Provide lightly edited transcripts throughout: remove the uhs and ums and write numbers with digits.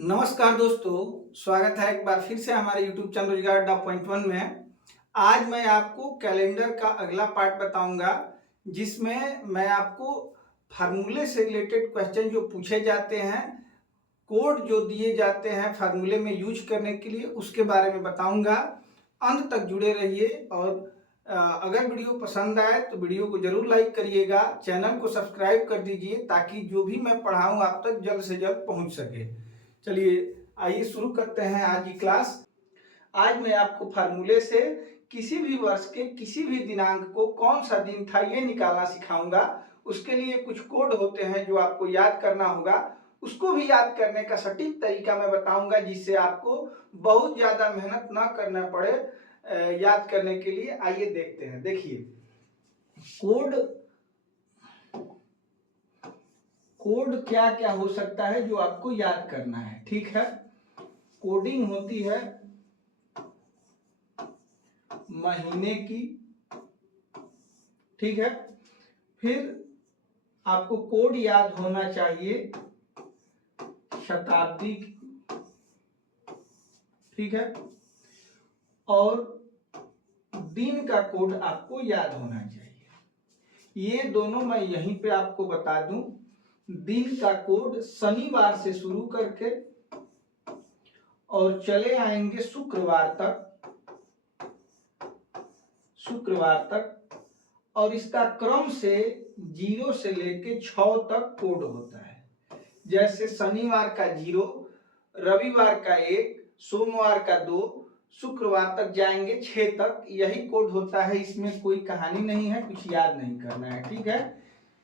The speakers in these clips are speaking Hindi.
नमस्कार दोस्तों, स्वागत है एक बार फिर से हमारे YouTube चैनल रोजगार अड्डा पॉइंट वन में। आज मैं आपको कैलेंडर का अगला पार्ट बताऊंगा, जिसमें मैं आपको फार्मूले से रिलेटेड क्वेश्चन जो पूछे जाते हैं, कोड जो दिए जाते हैं फार्मूले में यूज करने के लिए, उसके बारे में बताऊंगा। अंत तक जुड़े रहिए और अगर वीडियो पसंद आए तो वीडियो को जरूर लाइक करिएगा, चैनल को सब्सक्राइब कर दीजिए ताकि जो भी मैं पढ़ाऊँ आप तक जल्द से जल्द पहुंच सके। चलिए आइए शुरू करते हैं आज की क्लास। आज मैं आपको फार्मूले से किसी भी वर्ष के किसी भी दिनांक को कौन सा दिन था ये निकालना सिखाऊंगा। उसके लिए कुछ कोड होते हैं जो आपको याद करना होगा, उसको भी याद करने का सटीक तरीका मैं बताऊंगा, जिससे आपको बहुत ज्यादा मेहनत ना करना पड़े याद करने के लिए। आइए देखते हैं। देखिए, कोड कोड क्या क्या हो सकता है जो आपको याद करना है। ठीक है, कोडिंग होती है महीने की। ठीक है, फिर आपको कोड याद होना चाहिए शताब्दी की। ठीक है, और दिन का कोड आपको याद होना चाहिए। ये दोनों मैं यहीं पे आपको बता दूं। दिन का कोड शनिवार से शुरू करके और चले आएंगे शुक्रवार तक, और इसका क्रम से 0 से लेके 6 तक कोड होता है। जैसे शनिवार का 0, रविवार का 1, सोमवार का 2, शुक्रवार तक जाएंगे 6 तक। यही कोड होता है, इसमें कोई कहानी नहीं है, कुछ याद नहीं करना है। ठीक है,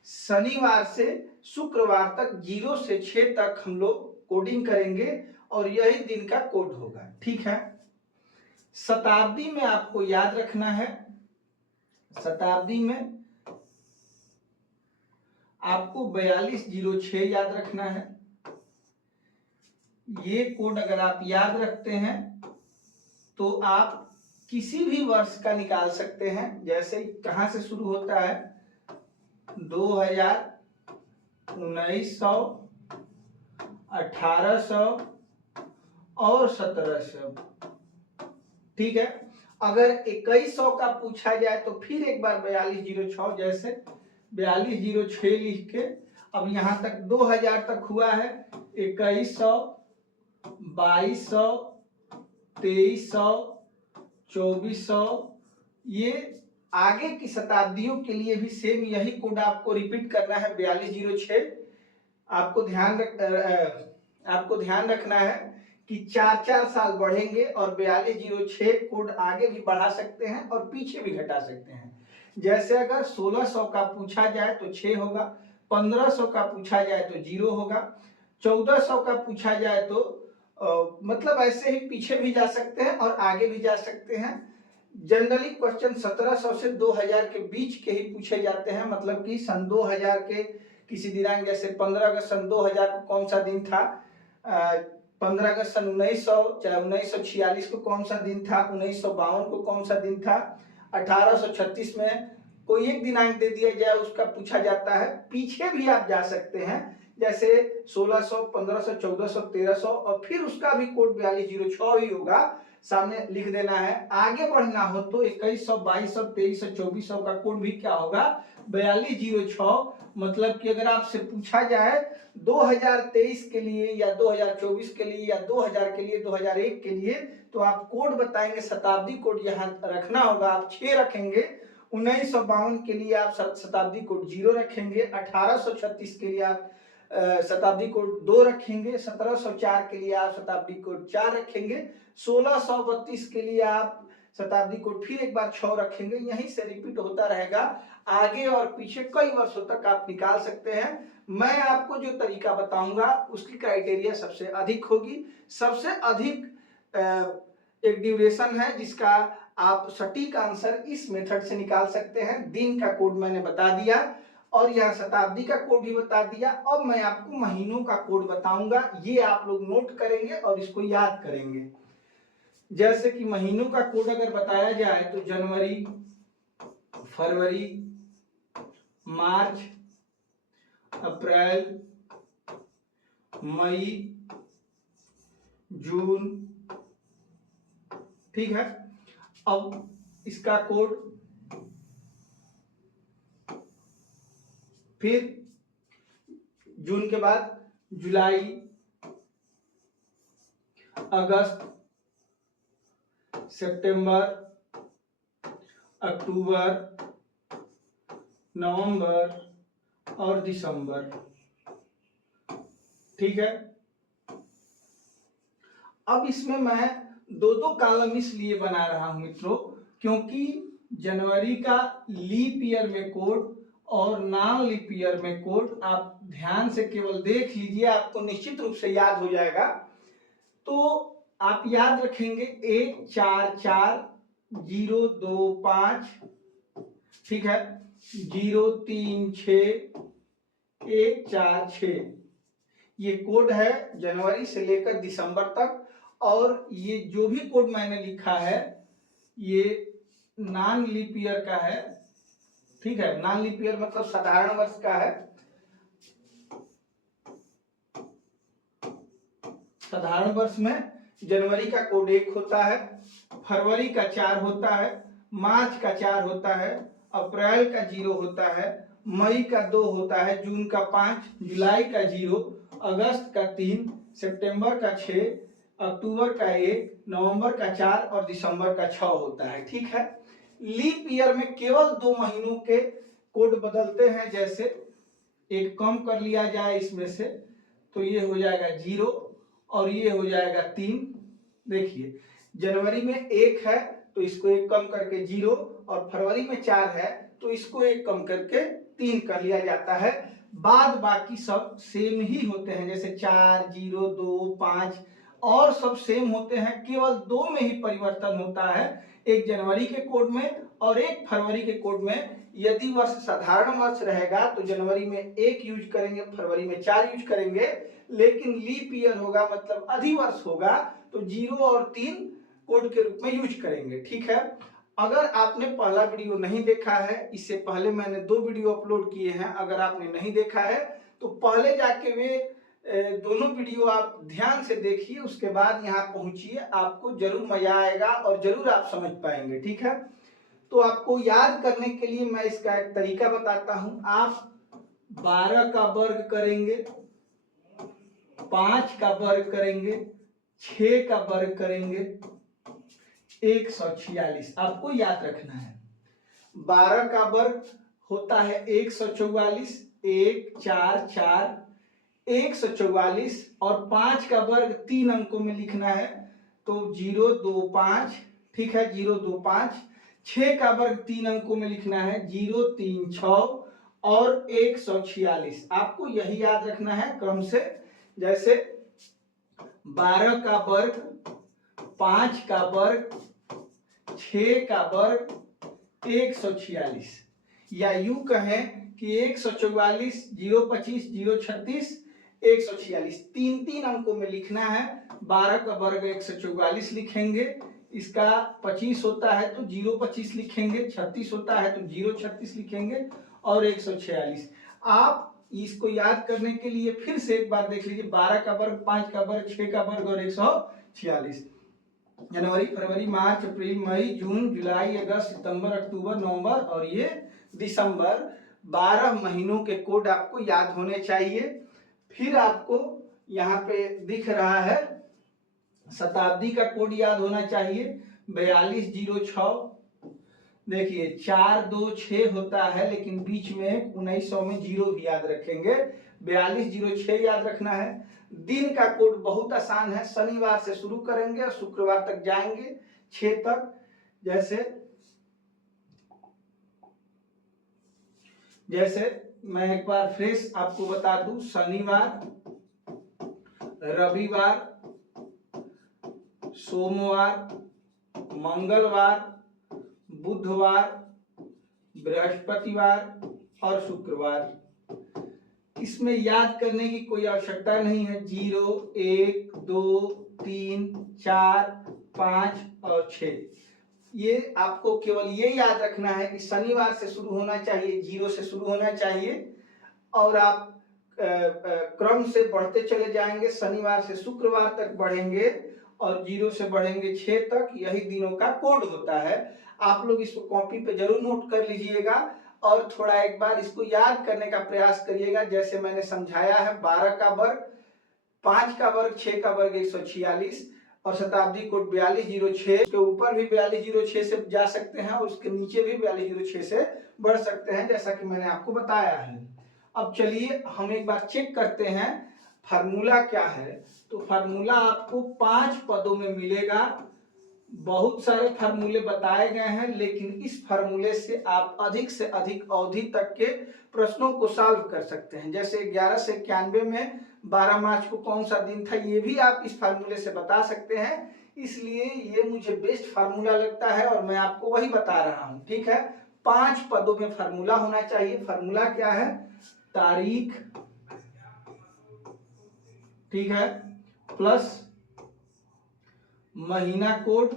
शनिवार से शुक्रवार तक 0 से 6 तक हम लोग कोडिंग करेंगे और यही दिन का कोड होगा। ठीक है, शताब्दी में आपको याद रखना है, शताब्दी में आपको 4206 याद रखना है। ये कोड अगर आप याद रखते हैं तो आप किसी भी वर्ष का निकाल सकते हैं। जैसे कहां से शुरू होता है, 2000, 1900, 1800 और 1700। ठीक है, अगर 2100 का पूछा जाए तो फिर एक बार 4206, जैसे 4206 लिख के अब यहां तक 2000 तक हुआ है। 2100, 2200, 2300, 2400, ये आगे की शताब्दियों के लिए भी सेम यही कोड आपको रिपीट करना है। 4206 आपको ध्यान रखना है कि 4-4 साल बढ़ेंगे और 4206 कोड आगे भी बढ़ा सकते हैं और पीछे भी घटा सकते हैं। जैसे अगर 1600 का पूछा जाए तो 6 होगा, 1500 का पूछा जाए तो 0 होगा, 1400 का पूछा जाए तो मतलब ऐसे ही पीछे भी जा सकते हैं और आगे भी जा सकते हैं। जनरली क्वेश्चन 1700 से 2000 के बीच के ही पूछे जाते हैं, मतलब कि सन 2000 के किसी दिनांक, जैसे 15 अगस्त सन 2000 को कौन सा दिन था, 15 अगस्त सन 1900, चाहे 1946 को कौन सा दिन था, 1952 को कौन सा दिन था, 1836 में कोई एक दिनांक दे दिया जाए उसका पूछा जाता है। पीछे भी आप जा सकते हैं, जैसे 1600, 1500, 1400, 1300, और फिर उसका भी कोड 4206 ही होगा, सामने लिख देना है। आगे बढ़ना हो तो 2100, 2200, 2300, 2400 का कोड भी क्या होगा, 4206। मतलब कि अगर आपसे पूछा जाए 2023 के लिए या 2024 के लिए या 2000 के लिए, 2001 के लिए, तो आप कोड बताएंगे, शताब्दी कोड यहाँ रखना होगा, आप 6 रखेंगे। 1952 के लिए आप शताब्दी कोड 0 रखेंगे, 1836 के लिए आप शताब्दी कोड 2 रखेंगे, 1704 के लिए आप शताब्दी कोड 4 रखेंगे, 1632 के लिए आप शताब्दी कोड फिर एक बार 6 रखेंगे। यहीं से रिपीट होता रहेगा, आगे और पीछे कई वर्षों तक आप निकाल सकते हैं। मैं आपको जो तरीका बताऊंगा उसकी क्राइटेरिया सबसे अधिक होगी, सबसे अधिक एक ड्यूरेशन है जिसका आप सटीक आंसर इस मेथड से निकाल सकते हैं। दिन का कोड मैंने बता दिया और यह शताब्दी का कोड भी बता दिया। अब मैं आपको महीनों का कोड बताऊंगा, ये आप लोग नोट करेंगे और इसको याद करेंगे। जैसे कि महीनों का कोड अगर बताया जाए तो जनवरी, फरवरी, मार्च, अप्रैल, मई, जून, ठीक है। अब इसका कोड, फिर जून के बाद जुलाई, अगस्त, सितंबर, अक्टूबर, नवंबर और दिसंबर, ठीक है। अब इसमें मैं दो दो कॉलम इसलिए बना रहा हूं मित्रों, क्योंकि जनवरी का लीप ईयर में कोड और नॉन लीप ईयर में कोड आप ध्यान से केवल देख लीजिए, आपको निश्चित रूप से याद हो जाएगा। तो आप याद रखेंगे 144025, ठीक है, 036 ये कोड है जनवरी से लेकर दिसंबर तक। और ये जो भी कोड मैंने लिखा है ये नॉन लीप ईयर का है, ठीक है। नॉन लीप ईयर मतलब साधारण वर्ष का है। साधारण वर्ष में जनवरी का कोड 1 होता है, फरवरी का 4 होता है, मार्च का 4 होता है, अप्रैल का 0 होता है, मई का 2 होता है, जून का 5, जुलाई का 0, अगस्त का 3, सितंबर का 6, अक्टूबर का 1, नवंबर का 4 और दिसंबर का 6 होता है, ठीक है। लीप ईयर में केवल 2 महीनों के कोड बदलते हैं। जैसे एक कम कर लिया जाए इसमें से तो ये हो जाएगा 0 और ये हो जाएगा 3। देखिए जनवरी में 1 है तो इसको 1 कम करके 0, और फरवरी में 4 है तो इसको 1 कम करके 3 कर लिया जाता है। बाद बाकी सब सेम ही होते हैं, जैसे 4, 0, 2, 5 और सब सेम होते हैं। केवल 2 में ही परिवर्तन होता है, एक जनवरी के कोड में और एक फरवरी के कोड में। यदि वर्ष साधारण वर्ष रहेगा तो जनवरी में 1 यूज करेंगे, फरवरी में 4 यूज करेंगे। लेकिन लीप ईयर होगा मतलब अधिवर्ष होगा तो 0 और 3 कोड के रूप में यूज करेंगे, ठीक है। अगर आपने पहला वीडियो नहीं देखा है, इससे पहले मैंने 2 वीडियो अपलोड किए हैं, अगर आपने नहीं देखा है तो पहले जाके वे दोनों वीडियो आप ध्यान से देखिए, उसके बाद यहाँ पहुंचिए, आपको जरूर मजा आएगा और जरूर आप समझ पाएंगे, ठीक है। तो आपको याद करने के लिए मैं इसका एक तरीका बताता हूं। आप 12 का वर्ग करेंगे, 5 का वर्ग करेंगे, 6 का वर्ग करेंगे, 146 आपको याद रखना है। 12 का वर्ग होता है 144, 1 4 4 144, और 5 का वर्ग 3 अंकों में लिखना है तो 025, ठीक है, 025। 6 का वर्ग 3 अंकों में लिखना है 036 और 146। आपको यही याद रखना है क्रम से। जैसे 12 का वर्ग, 5 का वर्ग, 6 का वर्ग, 146, या यूं कहें कि 144, 025, 036, 146 3 अंकों में लिखना है। 12 का वर्ग 144 लिखेंगे, इसका 25 होता है तो 025 लिखेंगे, 36 होता है तो 036 लिखेंगे और 146। आप इसको याद करने के लिए फिर से एक बार देख लीजिए, 12 का वर्ग, 5 का वर्ग, 6 का वर्ग और 146। जनवरी, फरवरी, मार्च, अप्रैल, मई, जून, जुलाई, अगस्त, सितंबर, अक्टूबर, नवंबर और ये दिसंबर। 12 महीनों के कोड आपको याद होने चाहिए। फिर आपको यहाँ पे दिख रहा है शताब्दी का कोड याद होना चाहिए, 4206। देखिए 426 होता है लेकिन बीच में 1900 में 0 भी याद रखेंगे, 4206 याद रखना है। दिन का कोड बहुत आसान है, शनिवार से शुरू करेंगे और शुक्रवार तक जाएंगे 6 तक। जैसे मैं एक बार फ्रेश आपको बता दूं, शनिवार, रविवार, सोमवार, मंगलवार, बुधवार, बृहस्पतिवार और शुक्रवार। इसमें याद करने की कोई आवश्यकता नहीं है। 0, 1, 2, 3, 4, 5 और 6, ये आपको केवल ये याद रखना है कि शनिवार से शुरू होना चाहिए, 0 से शुरू होना चाहिए। और आप क्रम से बढ़ते चले जाएंगे, शनिवार से शुक्रवार तक बढ़ेंगे और 0 से बढ़ेंगे 6 तक, यही दिनों का कोड होता है। आप लोग इसको कॉपी पे जरूर नोट कर लीजिएगा और थोड़ा एक बार इसको याद करने का प्रयास करिएगा। जैसे मैंने समझाया है, 12 का वर्ग, 5 का वर्ग, 6 का वर्ग 146 और शताब्दी कोड 4206 के ऊपर भी 4206 से जा सकते हैं और उसके नीचे भी 4206 से बढ़ सकते हैं, जैसा कि मैंने आपको बताया है। अब चलिए हम एक बार चेक करते हैं फार्मूला क्या है। तो फार्मूला आपको 5 पदों में मिलेगा। बहुत सारे फार्मूले बताए गए हैं, लेकिन इस फार्मूले से आप अधिक से अधिक अवधि तक के प्रश्नों को सॉल्व कर सकते हैं। जैसे 11 से 91 में 12 मार्च को कौन सा दिन था, ये भी आप इस फार्मूले से बता सकते हैं। इसलिए ये मुझे बेस्ट फार्मूला लगता है और मैं आपको वही बता रहा हूं। ठीक है, 5 पदों में फार्मूला होना चाहिए। फार्मूला क्या है? तारीख, ठीक है, प्लस महीना कोड,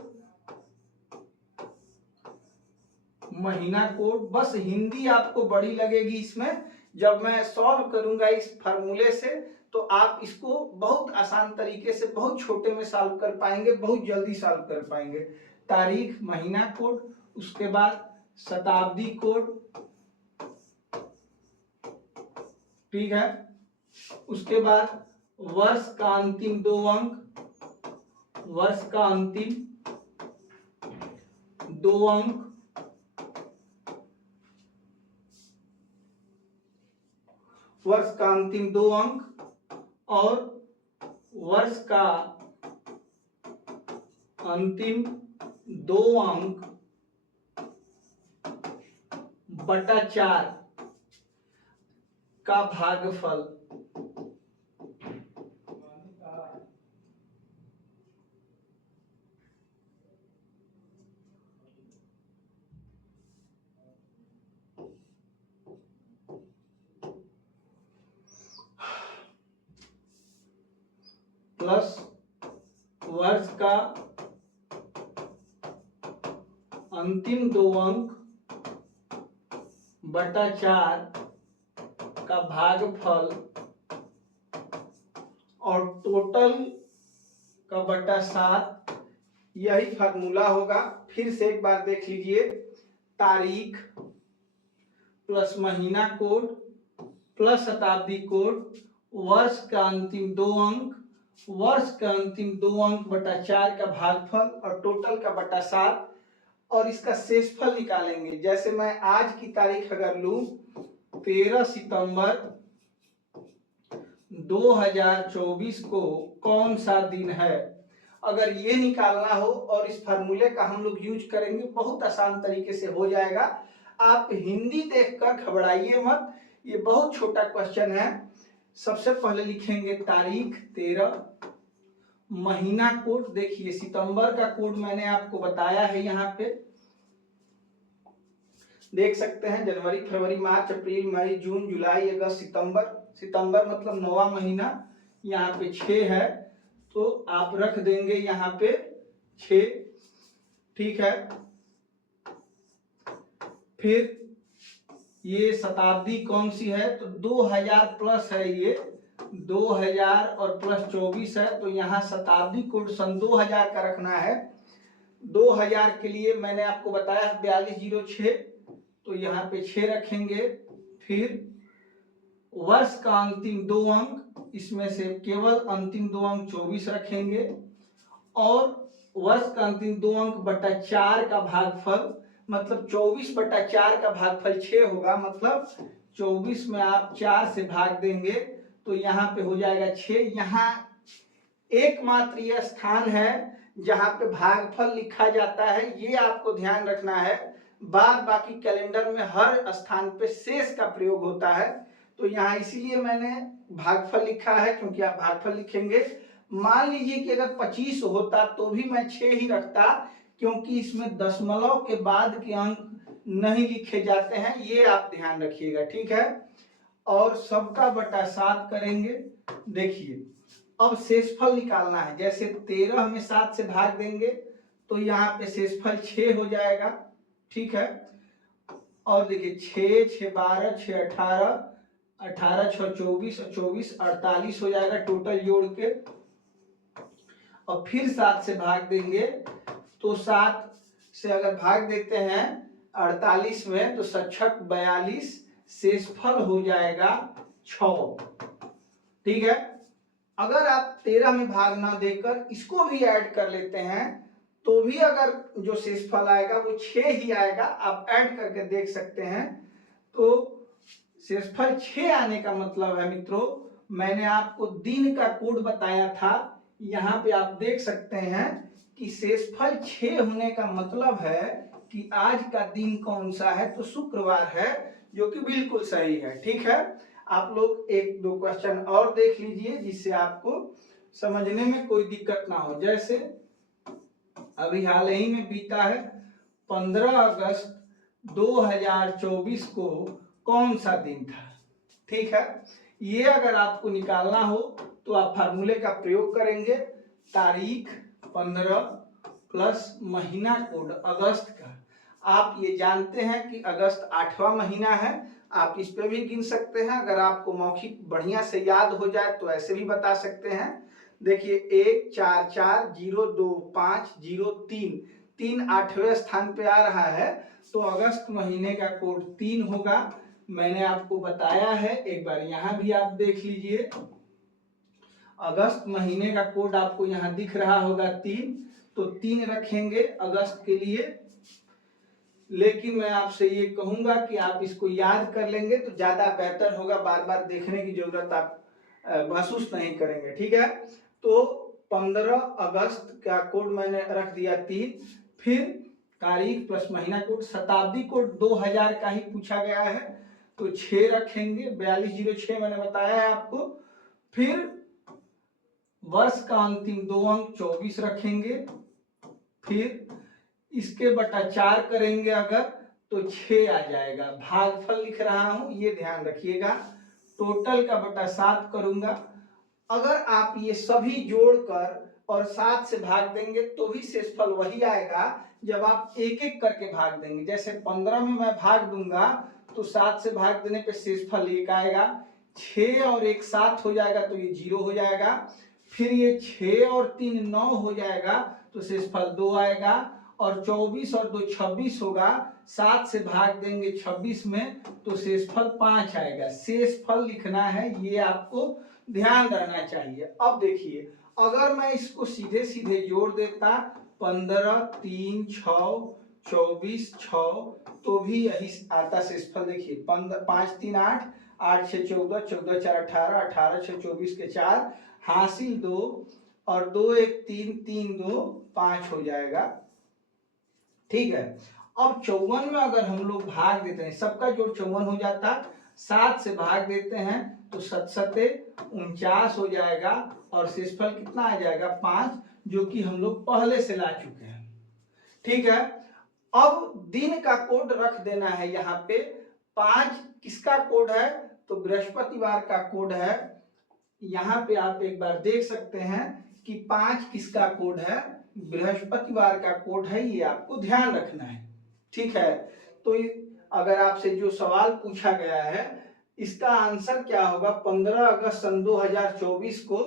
महीना कोड। बस हिंदी आपको बड़ी लगेगी इसमें। जब मैं सॉल्व करूंगा इस फार्मूले से तो आप इसको बहुत आसान तरीके से बहुत छोटे में सॉल्व कर पाएंगे, बहुत जल्दी सॉल्व कर पाएंगे। तारीख, महीना कोड, उसके बाद शताब्दी कोड, ठीक है, उसके बाद वर्ष का अंतिम 2 अंक, वर्ष का अंतिम 2 अंक, वर्ष का अंतिम 2 अंक और वर्ष का अंतिम 2 अंक बटा 4 का भागफल। प्लस वर्ष का अंतिम 2 अंक बटा 4 का भागफल और टोटल का बटा 7, यही फार्मूला होगा। फिर से एक बार देख लीजिए, तारीख प्लस महीना कोड प्लस शताब्दी कोड, वर्ष का अंतिम 2 अंक, वर्ष का अंतिम 2 अंक बटा 4 का भागफल और टोटल का बटा 7 और इसका शेषफल निकालेंगे। जैसे मैं आज की तारीख अगर लूं 13 सितंबर 2024 को कौन सा दिन है, अगर ये निकालना हो और इस फार्मूले का हम लोग यूज करेंगे, बहुत आसान तरीके से हो जाएगा। आप हिंदी देखकर घबराइए मत, ये बहुत छोटा क्वेश्चन है। सबसे पहले लिखेंगे तारीख 13, महीना कोड, देखिए सितंबर का कोड मैंने आपको बताया है, यहाँ पे देख सकते हैं, जनवरी, फरवरी, मार्च, अप्रैल, मई, जून, जुलाई, अगस्त, सितंबर। सितंबर मतलब 9वां महीना, यहाँ पे 6 है तो आप रख देंगे यहाँ पे 6, ठीक है। फिर ये शताब्दी कौन सी है, तो 2000 प्लस है, ये 2000 और प्लस 24 है, तो यहाँ शताब्दी कोड सन 2000 का रखना है। 2000 के लिए मैंने आपको बताया 4206, तो यहाँ पे 6 रखेंगे। फिर वर्ष का अंतिम 2 अंक, इसमें से केवल अंतिम 2 अंक 24 रखेंगे और वर्ष का अंतिम 2 अंक बटा 4 का भागफल, मतलब 24 बटा 4 का भागफल 6 होगा, मतलब 24 में आप 4 से भाग देंगे तो यहाँ पे हो जाएगा 6। यहाँ एकमात्र यह स्थान है जहाँ पे भागफल लिखा जाता है, ये आपको ध्यान रखना है। बाद बाकी कैलेंडर में हर स्थान पे शेष का प्रयोग होता है, तो यहाँ इसीलिए मैंने भागफल लिखा है, क्योंकि आप भागफल लिखेंगे। मान लीजिए कि अगर 25 होता तो भी मैं 6 ही रखता, क्योंकि इसमें दशमलव के बाद के अंक नहीं लिखे जाते हैं, ये आप ध्यान रखिएगा, ठीक है। और सबका बटा 7 करेंगे। देखिए अब शेषफल निकालना है, जैसे 13 में 7 से भाग देंगे तो यहाँ पे शेषफल 6 हो जाएगा, ठीक है। और देखिए 6, 6 12, 6 18, 18 6 24 और 24 48 हो जाएगा टोटल जोड़ के, और फिर 7 से भाग देंगे तो 7 से अगर भाग देते हैं 48 में तो 7 42, शेषफल हो जाएगा 6। ठीक है, अगर आप 13 में भाग ना देकर इसको भी ऐड कर लेते हैं तो भी अगर जो शेषफल आएगा वो 6 ही आएगा। आप ऐड करके देख सकते हैं। तो शेषफल 6 आने का मतलब है मित्रों, मैंने आपको दिन का कोड बताया था, यहाँ पे आप देख सकते हैं कि शेषफल 6 होने का मतलब है कि आज का दिन कौन सा है, तो शुक्रवार है, जो कि बिल्कुल सही है। ठीक है, आप लोग एक दो क्वेश्चन और देख लीजिए जिससे आपको समझने में कोई दिक्कत ना हो। जैसे अभी हाल ही में बीता है 15 अगस्त 2024 को कौन सा दिन था। ठीक है, ये अगर आपको निकालना हो तो आप फार्मूले का प्रयोग करेंगे, तारीख 15 प्लस महीना कोड अगस्त का। आप ये जानते हैं कि अगस्त 8वां महीना है, आप इस पे भी गिन सकते हैं। अगर आपको मौखिक बढ़िया से याद हो जाए तो ऐसे भी बता सकते हैं। देखिए 1 4 4 0 2 5 0 3, 3 8वें स्थान पे आ रहा है, तो अगस्त महीने का कोड 3 होगा। मैंने आपको बताया है, एक बार यहाँ भी आप देख लीजिए। अगस्त महीने का कोड आपको यहाँ दिख रहा होगा 3, तो 3 रखेंगे अगस्त के लिए। लेकिन मैं आपसे ये कहूंगा कि आप इसको याद कर लेंगे तो ज्यादा बेहतर होगा, बार बार देखने की जरूरत आप महसूस नहीं करेंगे। ठीक है, तो 15 अगस्त का कोड मैंने रख दिया 3, फिर तारीख प्लस महीना कोड, शताब्दी कोड 2000 का ही पूछा गया है तो 6 रखेंगे, 4206 मैंने बताया है आपको। फिर वर्ष का अंतिम 2 अंक 24 रखेंगे, फिर इसके बटा 4 करेंगे अगर तो 6 आ जाएगा। भागफल लिख रहा हूं, ये ध्यान रखिएगा। टोटल का बटा 7 करूंगा। अगर आप ये सभी जोड़कर और 7 से भाग देंगे तो भी शेषफल वही आएगा जब आप एक एक करके भाग देंगे। जैसे 15 में मैं भाग दूंगा तो 7 से भाग देने पे शेषफल 1 आएगा, 6 और 1 7 हो जाएगा तो ये 0 हो जाएगा। फिर ये 6 और 3 9 हो जाएगा तो शेषफल 2 आएगा, और 24 और 2 26 होगा, 7 से भाग देंगे 26 में तो शेषफल 5 आएगा। शेषफल लिखना है, ये आपको ध्यान रहना चाहिए। अब देखिए, अगर मैं इसको सीधे सीधे जोड़ देता 15 3 6 24 6 तो भी यही आता शेषफल। देखिए 5 3 8, 8 6 14, 14 4 18, 18 6 24 के 4, हासिल 2 और 2 1 3, 3 2 5 हो जाएगा। ठीक है, अब 54 में अगर हम लोग भाग देते हैं, सबका जोड़ 54 हो जाता, 7 से भाग देते हैं तो 7 7 49 हो जाएगा, और शेषफल कितना आ जाएगा 5, जो कि हम लोग पहले से ला चुके हैं। ठीक है, अब दिन का कोड रख देना है यहाँ पे। 5 किसका कोड है, तो बृहस्पतिवार का कोड है। यहाँ पे आप एक बार देख सकते हैं कि 5 किसका कोड है, बृहस्पतिवार का कोड है, ये आपको ध्यान रखना है। ठीक है, तो अगर आपसे जो सवाल पूछा गया है इसका आंसर क्या होगा, 15 अगस्त सन 2024 को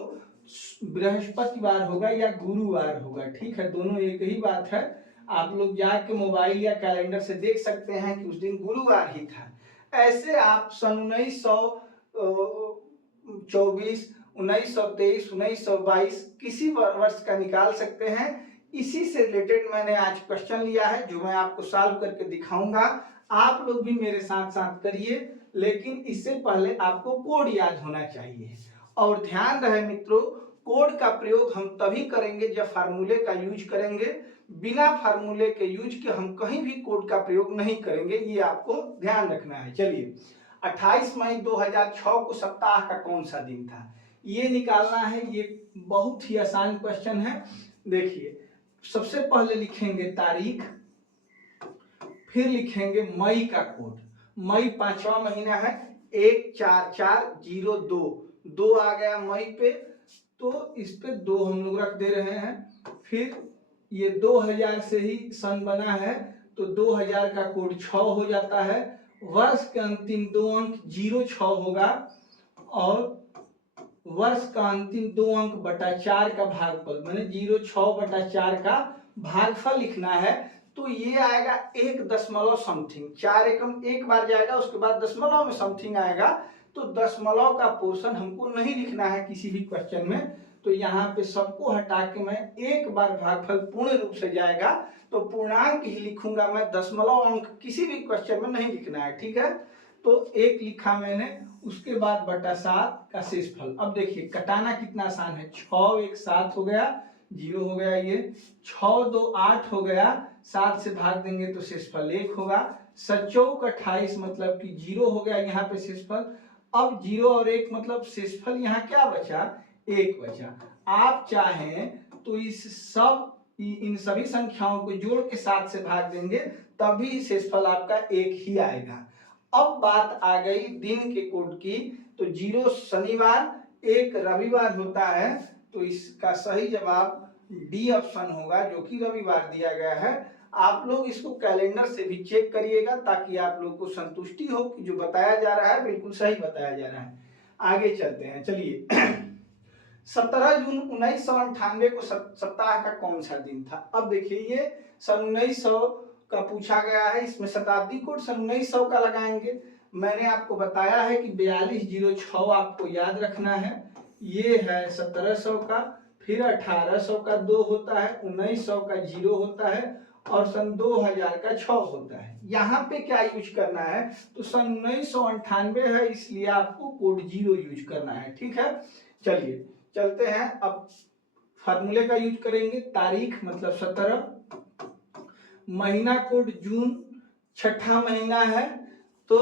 बृहस्पतिवार होगा या गुरुवार होगा। ठीक है, दोनों एक ही बात है। आप लोग जाके मोबाइल या कैलेंडर से देख सकते हैं कि उस दिन गुरुवार ही था। ऐसे आप सन 1924, 1923, 1922 किसी वर्ष का निकाल सकते हैं। इसी से रिलेटेड मैंने आज क्वेश्चन लिया है जो मैं आपको सॉल्व करके दिखाऊंगा। आप लोग भी मेरे साथ साथ करिए, लेकिन इससे पहले आपको कोड याद होना चाहिए। और ध्यान रहे मित्रों, कोड का प्रयोग हम तभी करेंगे जब फार्मूले का यूज करेंगे। बिना फार्मूले के यूज के हम कहीं भी कोड का प्रयोग नहीं करेंगे, ये आपको ध्यान रखना है। चलिए, 28 मई 2006 को सप्ताह का कौन सा दिन था, ये निकालना है। ये बहुत ही आसान क्वेश्चन है। देखिए, सबसे पहले लिखेंगे तारीख, फिर लिखेंगे मई का कोड। मई 5वां महीना है, 1 4 4 0 2, 2 आ गया मई पे, तो इस पे 2 हम लोग रख दे रहे हैं। फिर ये 2000 से ही सन बना है तो 2000 का कोड 6 हो जाता है। वर्ष के अंतिम 2 अंक 06 होगा और वर्ष का अंतिम 2 अंक बटा 4 का भागफल, मैंने 06 बटा 4 का भागफल लिखना है। तो ये आएगा 1 दशमलव समथिंग, 4 एकम एक बार जाएगा, उसके बाद दशमलव में समथिंग आएगा। तो दशमलव का पोर्शन हमको नहीं लिखना है किसी भी क्वेश्चन में, तो यहाँ पे सबको हटा के मैं एक बार भागफल पूर्ण रूप से जाएगा तो पूर्णांक ही लिखूंगा मैं, दशमलव अंक किसी भी क्वेश्चन में नहीं लिखना है, ठीक है। तो 1 लिखा मैंने, उसके बाद बटा 7 का शेषफल। अब देखिए कटाना कितना आसान है, 6 1 7 हो गया, 0 हो गया, ये 6 2 8 हो गया, 7 से भाग देंगे तो शेषफल 1 होगा, 7 चौक 28 मतलब कि 0 हो गया यहाँ पे शेषफल। अब 0 और 1 मतलब शेषफल यहाँ क्या बचा, 1 बचा। आप चाहें तो इन सभी संख्याओं को जोड़ के 7 से भाग देंगे तभी शेषफल आपका 1 ही आएगा। अब बात आ गई दिन के कोड की, तो 0 शनिवार 1 रविवार होता है, तो इसका सही जवाब डी ऑप्शन होगा जो कि रविवार दिया गया है। आप लोग इसको कैलेंडर से भी चेक करिएगा ताकि आप लोग को संतुष्टि हो कि जो बताया जा रहा है बिल्कुल सही बताया जा रहा है। आगे चलते हैं, चलिए 17 जून 1998 को सप्ताह का कौन सा दिन था। अब देखिए ये सन 1900 का पूछा गया है, इसमें शताब्दी कोड सन 1900 का लगाएंगे। मैंने आपको बताया है कि 4206 आपको याद रखना है, ये है 1700 का, फिर 1800 का 2 होता है, 1900 का 0 होता है और सन 2000 का 6 होता है। यहाँ पे क्या यूज करना है, तो सन 1998 है इसलिए आपको कोड 0 यूज करना है, ठीक है। चलिए चलते हैं, अब फार्मूले का यूज करेंगे। तारीख मतलब 17, महीना कोड जून, छठा महीना है तो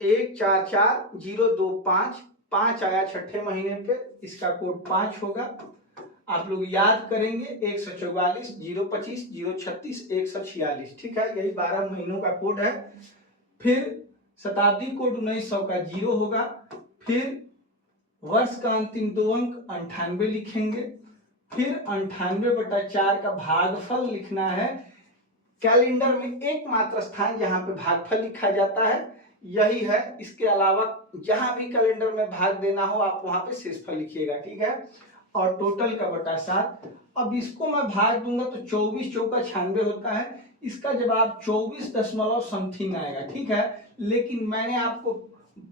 144025, 5 आया छठे महीने पे, इसका कोड 5 होगा। आप लोग याद करेंगे 144 025 036 146, ठीक है, यही 12 महीनों का कोड है। फिर शताब्दी कोड 1900 का 0 होगा, फिर वर्ष का अंतिम 2 अंक 98 लिखेंगे, फिर 98 बटा 4 का भागफल लिखना है। कैलेंडर में एकमात्र स्थान जहां पे भागफल लिखा जाता है यही है, इसके अलावा जहां भी कैलेंडर में भाग देना हो आप वहां पे शेषफल लिखिएगा, ठीक है। और टोटल का बटा 7। अब इसको मैं भाग दूंगा तो 24 चौका 96 होता है, इसका जवाब 24 दशमलव समथिंग आएगा, ठीक है। लेकिन मैंने आपको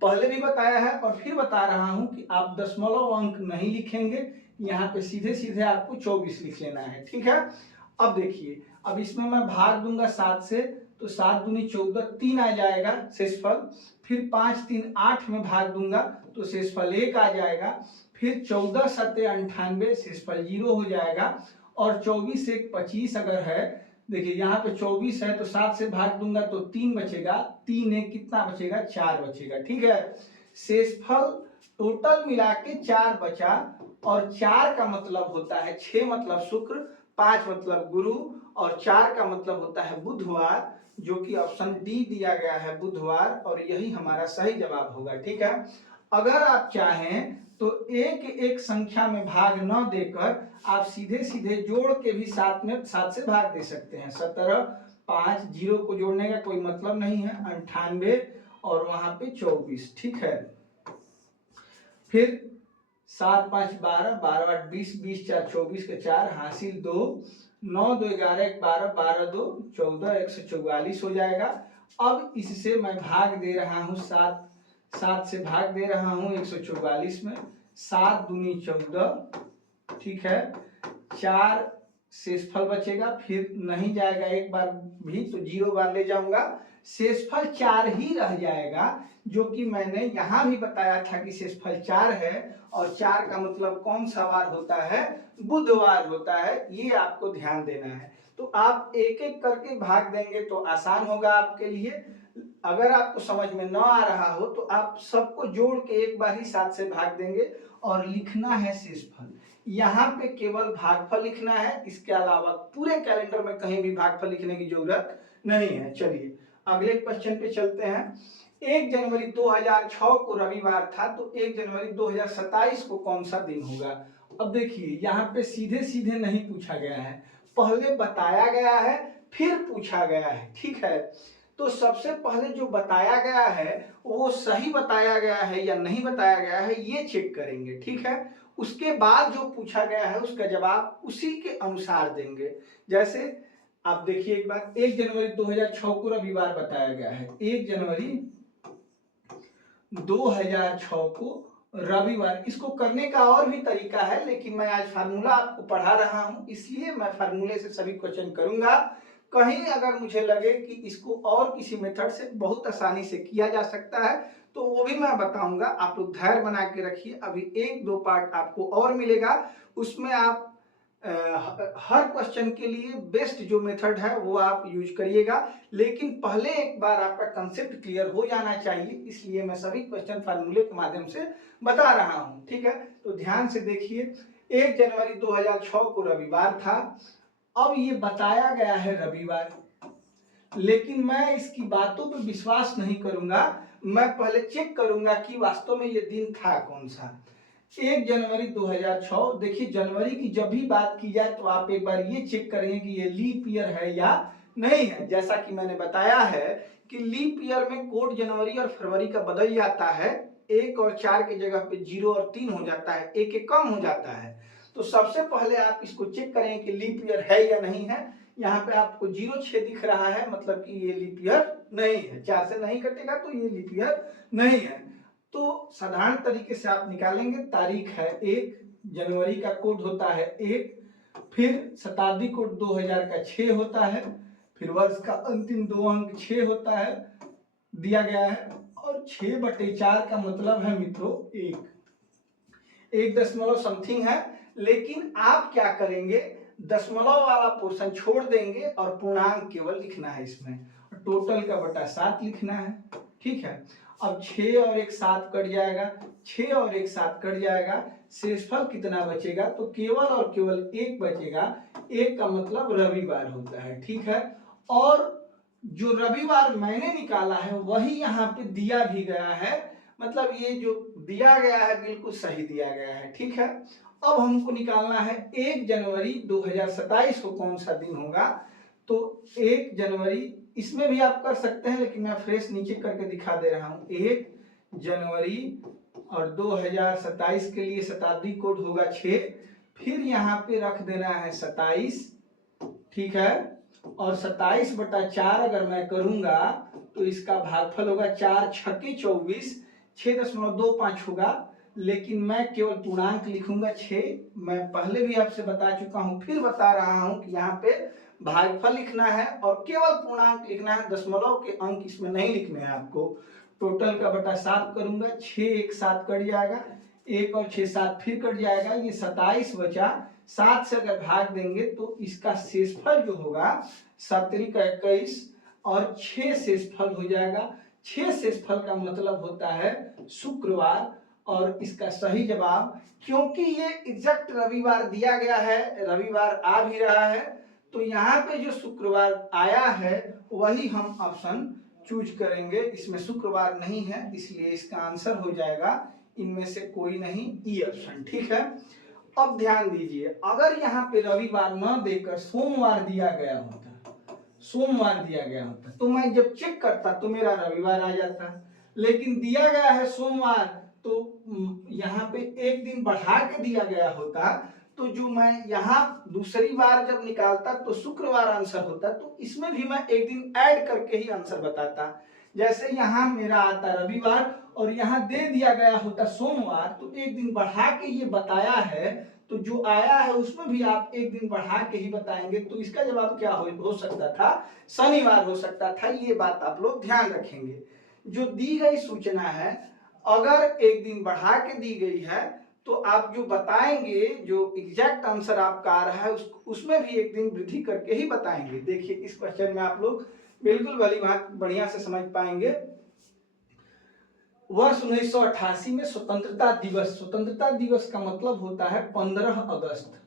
पहले भी बताया है और फिर बता रहा हूं कि आप दशमलव अंक नहीं लिखेंगे, यहाँ पे सीधे सीधे आपको 24 लिख लेना है, ठीक है। अब देखिए, अब इसमें मैं भाग दूंगा 7 से तो 7 दूनी 14, 3 आ जाएगा शेषफल, फिर 5 3 8 में भाग दूंगा तो शेषफल 1 आ जाएगा, फिर 14 7 98 शेषफल 0 हो जाएगा, और 24 1 25 अगर है, देखिए यहाँ पे 24 है तो 7 से भाग दूंगा तो 3 बचेगा, 3 1 कितना बचेगा, 4 बचेगा, ठीक है। शेषफल टोटल मिला के 4 बचा, और 4 का मतलब होता है 6 मतलब शुक्र, 5 मतलब गुरु और 4 का मतलब होता है बुधवार, जो कि ऑप्शन डी दिया गया है बुधवार, और यही हमारा सही जवाब होगा, ठीक है। अगर आप चाहें तो एक एक संख्या में भाग न देकर आप सीधे सीधे जोड़ के भी 7 से भाग दे सकते हैं। 17 5 0 को जोड़ने का कोई मतलब नहीं है, 98 और वहां पे 24, ठीक है। फिर 7 5 12 12 8 20 20 4 24 के 4 हासिल 2, 9 2 11 1 12 12 2 14 144 हो जाएगा। अब इससे मैं भाग दे रहा हूँ 7 से भाग दे रहा हूँ 144 में, 7 दूनी 14, ठीक है, 4 शेषफल बचेगा, फिर नहीं जाएगा एक बार भी तो 0 बार ले जाऊंगा, शेषफल 4 ही रह जाएगा, जो कि मैंने यहां भी बताया था कि शेषफल 4 है, और 4 का मतलब कौन सा वार होता है, बुधवार होता है, ये आपको ध्यान देना है। तो आप एक एक करके भाग देंगे तो आसान होगा आपके लिए। अगर आपको समझ में न आ रहा हो तो आप सबको जोड़ के एक बार ही 7 से भाग देंगे, और लिखना है शेषफल। यहाँ पे केवल भागफल लिखना है, इसके अलावा पूरे कैलेंडर में कहीं भी भागफल लिखने की जरूरत नहीं है। चलिए अगले क्वेश्चन पे चलते हैं। 1 जनवरी 2006 को रविवार था, तो 1 जनवरी 2027 को कौन सा दिन होगा। अब देखिए यहाँ पे सीधे सीधे नहीं पूछा गया है, पहले बताया गया है फिर पूछा गया है, ठीक है। तो सबसे पहले जो बताया गया है वो सही बताया गया है या नहीं बताया गया है ये चेक करेंगे, ठीक है। उसके बाद जो पूछा गया है उसका जवाब उसी के अनुसार देंगे। जैसे आप देखिए एक बार, 1 जनवरी 2006 को रविवार बताया गया है, 1 जनवरी 2006 को रविवार। इसको करने का और भी तरीका है, लेकिन मैं आज फार्मूला आपको पढ़ा रहा हूं इसलिए मैं फार्मूले से सभी क्वेश्चन करूंगा। कहीं अगर मुझे लगे कि इसको और किसी मेथड से बहुत आसानी से किया जा सकता है तो वो भी मैं बताऊंगा। आप लोग धैर्य बना के रखिए, अभी 1-2 पार्ट आपको और मिलेगा, उसमें आप हर क्वेश्चन के लिए बेस्ट जो मेथड है वो आप यूज करिएगा। लेकिन पहले एक बार आपका कंसेप्ट क्लियर हो जाना चाहिए, इसलिए मैं सभी क्वेश्चन फार्मूले के माध्यम से बता रहा हूं, ठीक है। तो ध्यान से देखिए, 1 जनवरी 2006 को रविवार था। अब ये बताया गया है रविवार, लेकिन मैं इसकी बातों पर विश्वास नहीं करूंगा, मैं पहले चेक करूंगा कि वास्तव में ये दिन था कौन सा। 1 जनवरी 2006, देखिए जनवरी की जब भी बात की जाए तो आप एक बार ये चेक करेंगे कि ये लीप ईयर है या नहीं है। जैसा कि मैंने बताया है कि लीप ईयर में कोड जनवरी और फरवरी का बदल जाता है, 1 और 4 की जगह पे 0 और 3 हो जाता है, 1 कम हो जाता है। तो सबसे पहले आप इसको चेक करें कि लीप ईयर है या नहीं है। यहाँ पे आपको 0-6 दिख रहा है, मतलब कि ये लीप ईयर नहीं है, 4 से नहीं कटेगा तो ये लीप ईयर नहीं है। तो साधारण तरीके से आप निकालेंगे, तारीख है 1, जनवरी का कोड होता है 1, फिर शताब्दी कोड 2000 का 6 होता है, फिर वर्ष का अंतिम 2 अंक 6 होता है, दिया गया है। और 6/4 का मतलब है मित्रों 1 दशमलव समथिंग है। लेकिन आप क्या करेंगे, दशमलव वाला पोर्शन छोड़ देंगे और पूर्णांक केवल लिखना है इसमें, टोटल का बटा 7 लिखना है, ठीक है। अब 6 और 1 7 कट जाएगा, 6 और 1 7 कट जाएगा, शेषफल कितना बचेगा, तो केवल और केवल 1 बचेगा। 1 का मतलब रविवार होता है, ठीक है। और जो रविवार मैंने निकाला है वही यहाँ पे दिया भी गया है, मतलब ये जो दिया गया है बिल्कुल सही दिया गया है, ठीक है। अब हमको निकालना है 1 जनवरी 2027 को कौन सा दिन होगा। तो 1 जनवरी इसमें भी आप कर सकते हैं, लेकिन मैं फ्रेश नीचे करके दिखा दे रहा हूं। 1 जनवरी और 2027 के लिए शताब्दी कोड होगा 6, फिर यहाँ पे रख देना है 27, ठीक है। और 27/4 अगर मैं करूंगा तो इसका भागफल होगा 4 छक्के 24, 6.25 होगा। लेकिन मैं केवल पूर्णांक लिखूंगा 6। मैं पहले भी आपसे बता चुका हूं, फिर बता रहा हूं कि यहाँ पे भागफल लिखना है और केवल पूर्णांक लिखना है, दशमलव के अंक इसमें नहीं लिखने हैं आपको। टोटल का बटा 7 करूंगा, 6 1 7 कट जाएगा, 1 और 6 7 फिर कट जाएगा, ये 27 बचा। 7 से अगर भाग देंगे तो इसका शेषफल जो होगा 7 का 21 और 6 शेषफल हो जाएगा। 6 शेषफल का मतलब होता है शुक्रवार, और इसका सही जवाब, क्योंकि ये एग्जैक्ट रविवार दिया गया है, रविवार आ भी रहा है, तो यहाँ पे जो शुक्रवार आया है वही हम ऑप्शन चूज करेंगे। इसमें शुक्रवार नहीं है, इसलिए इसका आंसर हो जाएगा इनमें से कोई नहीं, ई ऑप्शन, ठीक है। अब ध्यान दीजिए, अगर यहाँ पे रविवार न देकर सोमवार दिया गया होता, सोमवार दिया गया होता तो मैं जब चेक करता तो मेरा रविवार आ जाता, लेकिन दिया गया है सोमवार, तो यहाँ पे एक दिन बढ़ा के दिया गया होता, तो जो मैं यहाँ दूसरी बार जब निकालता तो शुक्रवार आंसर होता, तो इसमें भी मैं एक दिन ऐड करके ही आंसर बताता। जैसे यहाँ मेरा आता रविवार और यहाँ दे दिया गया होता सोमवार, तो एक दिन बढ़ा के ये बताया है, तो जो आया है उसमें भी आप एक दिन बढ़ा के ही बताएंगे, तो इसका जवाब क्या हो सकता था, शनिवार हो सकता था। ये बात आप लोग ध्यान रखेंगे। जो दी गई सूचना है अगर एक दिन बढ़ा के दी गई है तो आप जो बताएंगे, जो एग्जैक्ट आंसर आपका आ रहा है उसमें भी एक दिन वृद्धि करके ही बताएंगे। देखिए इस क्वेश्चन में आप लोग बिल्कुल बढ़िया से समझ पाएंगे। वर्ष 1988 में स्वतंत्रता दिवस, स्वतंत्रता दिवस का मतलब होता है 15 अगस्त,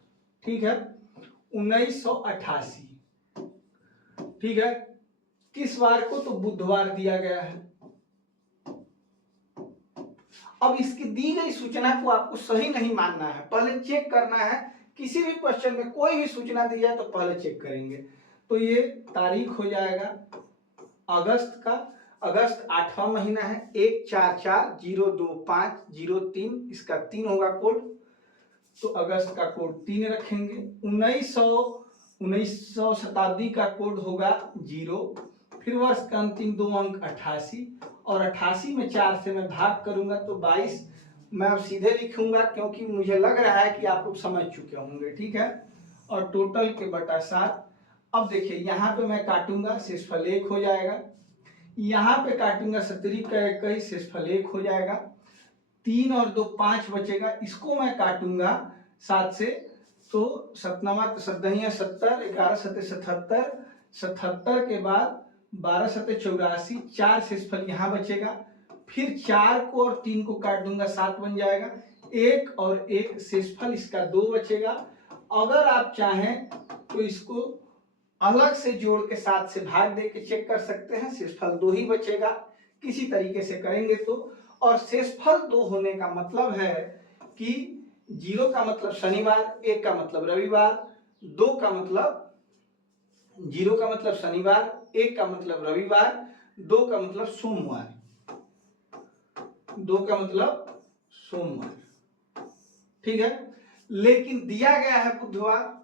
ठीक है, 1988, ठीक है। किस वार को, तो बुधवार दिया गया है। अब इसकी दी गई सूचना को आपको सही नहीं मानना है, पहले चेक करना है। किसी भी क्वेश्चन में कोई भी सूचना दी जाए तो पहले चेक करेंगे। तो ये तारीख हो जाएगा अगस्त 8वां महीना है, 14402503 इसका 3 होगा कोड, तो अगस्त का कोड 3 रखेंगे। 1900 शताब्दी का कोड होगा 0, फिर वर्ष का अंतिम 2 अंक 88, और 88 में 4 से मैं भाग करूंगा तो 22। मैं अब सीधे लिखूंगा क्योंकि मुझे लग रहा है कि आप लोग समझ चुके होंगे, ठीक है। और टोटल के बटा 7। अब देखिए यहाँ पे मैं काटूंगा, शेषफल 1 हो जाएगा, यहाँ पे काटूंगा 17 का 21, शेषफल 1 हो जाएगा, 3 और 2 5 बचेगा, इसको मैं काटूंगा 7 से, तो 7 7 70, 11 7 77, 77 के बाद 12 7 84, 4 शेषफल यहाँ बचेगा, फिर 4 को और 3 को काट दूंगा, 7 बन जाएगा, 1 और 1 शेषफल इसका 2 बचेगा। अगर आप चाहें तो इसको अलग से जोड़ के 7 से भाग दे के चेक कर सकते हैं, शेषफल 2 ही बचेगा, किसी तरीके से करेंगे तो। और शेषफल 2 होने का मतलब है कि 0 का मतलब शनिवार, 1 का मतलब रविवार, 2 का मतलब 0 का मतलब शनिवार, 1 का मतलब रविवार, 2 का मतलब सोमवार, 2 का मतलब सोमवार, ठीक है। लेकिन दिया गया है बुधवार।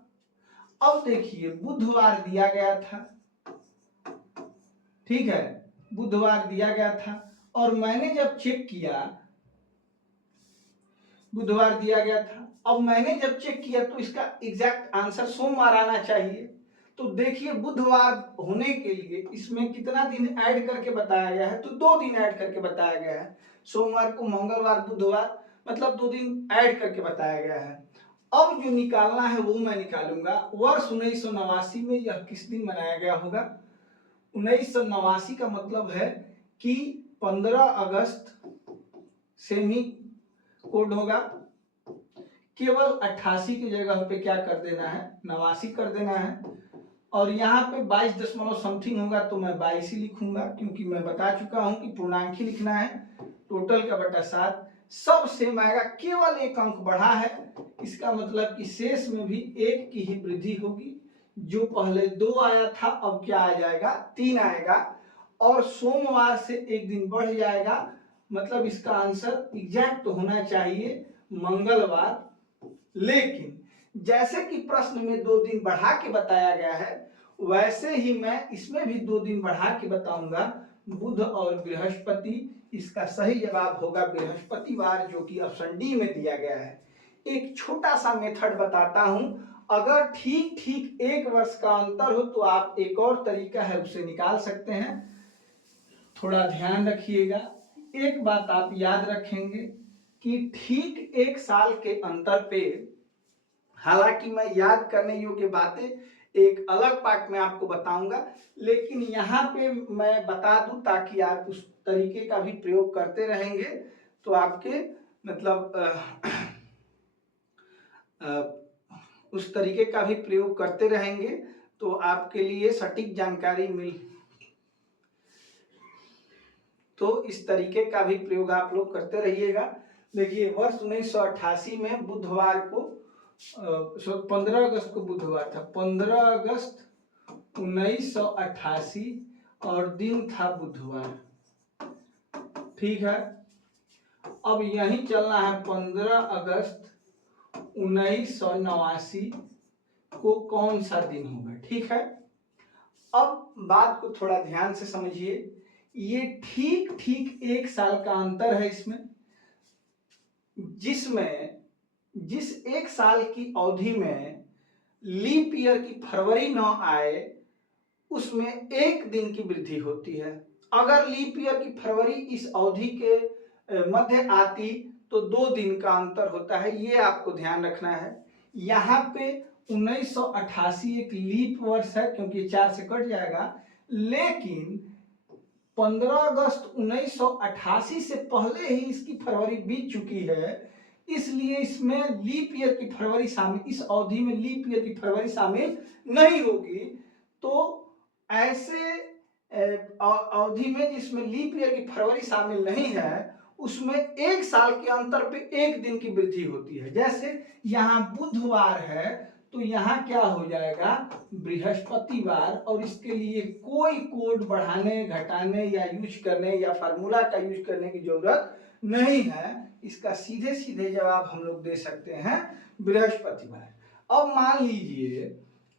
अब देखिए बुधवार दिया गया था, ठीक है, बुधवार दिया गया था, और मैंने जब चेक किया, बुधवार दिया गया था, अब मैंने जब चेक किया तो इसका एग्जैक्ट आंसर सोमवार आना चाहिए। तो देखिए बुधवार होने के लिए इसमें कितना दिन ऐड करके बताया गया है, तो 2 दिन ऐड करके बताया गया है, सोमवार को मंगलवार बुधवार, मतलब 2 दिन ऐड करके बताया गया है। अब जो निकालना है वो मैं निकालूंगा। वर्ष 1989 में यह किस दिन मनाया गया होगा? 1989 का मतलब है कि 15 अगस्त सेमी कोड होगा, केवल 88 की जगह पे क्या कर देना है, 89 कर देना है, और यहाँ पे 22 दशमलव समथिंग होगा तो मैं 22 ही लिखूंगा, क्योंकि मैं बता चुका हूं कि पूर्णांक ही लिखना है। टोटल का बटा 7, सब सेम आएगा, केवल 1 अंक बढ़ा है, इसका मतलब कि शेष में भी 1 की ही वृद्धि होगी। जो पहले 2 आया था अब क्या आ जाएगा, 3 आएगा, और सोमवार से 1 दिन बढ़ जाएगा, मतलब इसका आंसर एग्जैक्ट होना चाहिए मंगलवार। लेकिन जैसे कि प्रश्न में 2 दिन बढ़ा के बताया गया है, वैसे ही मैं इसमें भी 2 दिन बढ़ा के बताऊंगा, बुध और बृहस्पति। इसका सही जवाब होगा बृहस्पतिवार, जो कि ऑप्शन डी में दिया गया है। एक छोटा सा मेथड बताता हूं, अगर ठीक ठीक 1 वर्ष का अंतर हो तो आप एक और तरीका है उसे निकाल सकते हैं। थोड़ा ध्यान रखिएगा, एक बात आप याद रखेंगे कि ठीक 1 साल के अंतर पे, हालांकि मैं याद करने योग्य बातें एक अलग पार्ट में आपको बताऊंगा, लेकिन यहाँ पे मैं बता दूं ताकि आप उस तरीके का भी प्रयोग करते रहेंगे तो आपके मतलब उस तरीके का भी प्रयोग करते रहेंगे तो आपके लिए सटीक जानकारी तो इस तरीके का भी प्रयोग आप लोग करते रहिएगा। देखिए वर्ष 1988 में बुधवार को 15 अगस्त को बुधवार था, 15 अगस्त 1988 और दिन था बुधवार, ठीक है। अब यही चलना है 15 अगस्त 1989 को कौन सा दिन होगा, ठीक है। अब बात को थोड़ा ध्यान से समझिए, ये ठीक ठीक 1 साल का अंतर है इसमें, जिसमें जिस 1 साल की अवधि में लीप ईयर की फरवरी न आए उसमें 1 दिन की वृद्धि होती है। अगर लीप ईयर की फरवरी इस अवधि के मध्य आती तो 2 दिन का अंतर होता है, ये आपको ध्यान रखना है। यहाँ पे 1988 एक लीप वर्ष है क्योंकि 4 से कट जाएगा, लेकिन 15 अगस्त 1988 से पहले ही इसकी फरवरी बीत चुकी है, इसलिए इसमें लीप ईयर की फरवरी शामिल, इस अवधि में लीप ईयर की फरवरी शामिल नहीं होगी। तो ऐसे अवधि में जिसमें लीप ईयर की फरवरी शामिल नहीं है उसमें 1 साल के अंतर पे 1 दिन की वृद्धि होती है। जैसे यहाँ बुधवार है तो यहाँ क्या हो जाएगा बृहस्पतिवार, और इसके लिए कोई कोड बढ़ाने घटाने या यूज करने या फार्मूला का यूज करने की जरूरत नहीं है। इसका सीधे सीधे जवाब हम लोग दे सकते हैं बृहस्पतिवार। अब मान लीजिए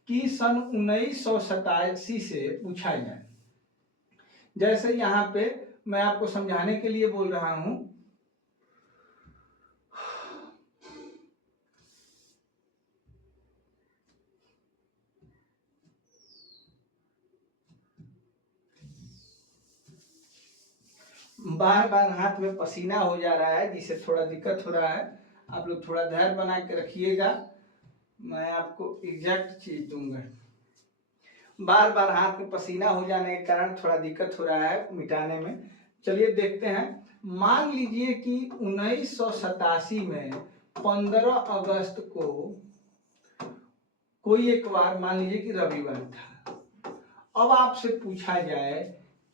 कि सन 1987 से पूछा जाए, जैसे यहाँ पे मैं आपको समझाने के लिए बोल रहा हूं, बार बार हाथ में पसीना हो जा रहा है जिससे थोड़ा दिक्कत हो रहा है। आप लोग थोड़ा धैर्य बना के रखिएगा, मैं आपको एग्जैक्ट चीज दूंगा। बार बार हाथ में पसीना हो जाने के कारण थोड़ा दिक्कत हो रहा है मिटाने में। चलिए देखते हैं। मान लीजिए कि 1987 में 15 अगस्त को कोई एक बार मान लीजिए कि रविवार था। अब आपसे पूछा जाए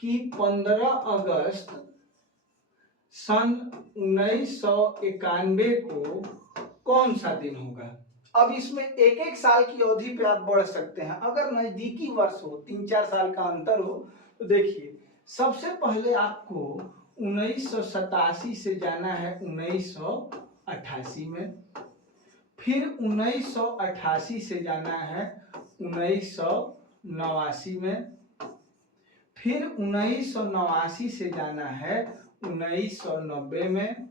कि 15 अगस्त सन 1991 को कौन सा दिन होगा। अब इसमें एक एक साल की अवधि पे आप बढ़ सकते हैं। अगर नजदीकी वर्ष हो, 3-4 साल का अंतर हो, तो देखिए सबसे पहले आपको 1987 से जाना है 1988 में, फिर 1988 से जाना है 1989 में, फिर 1989 से जाना है 1990 में,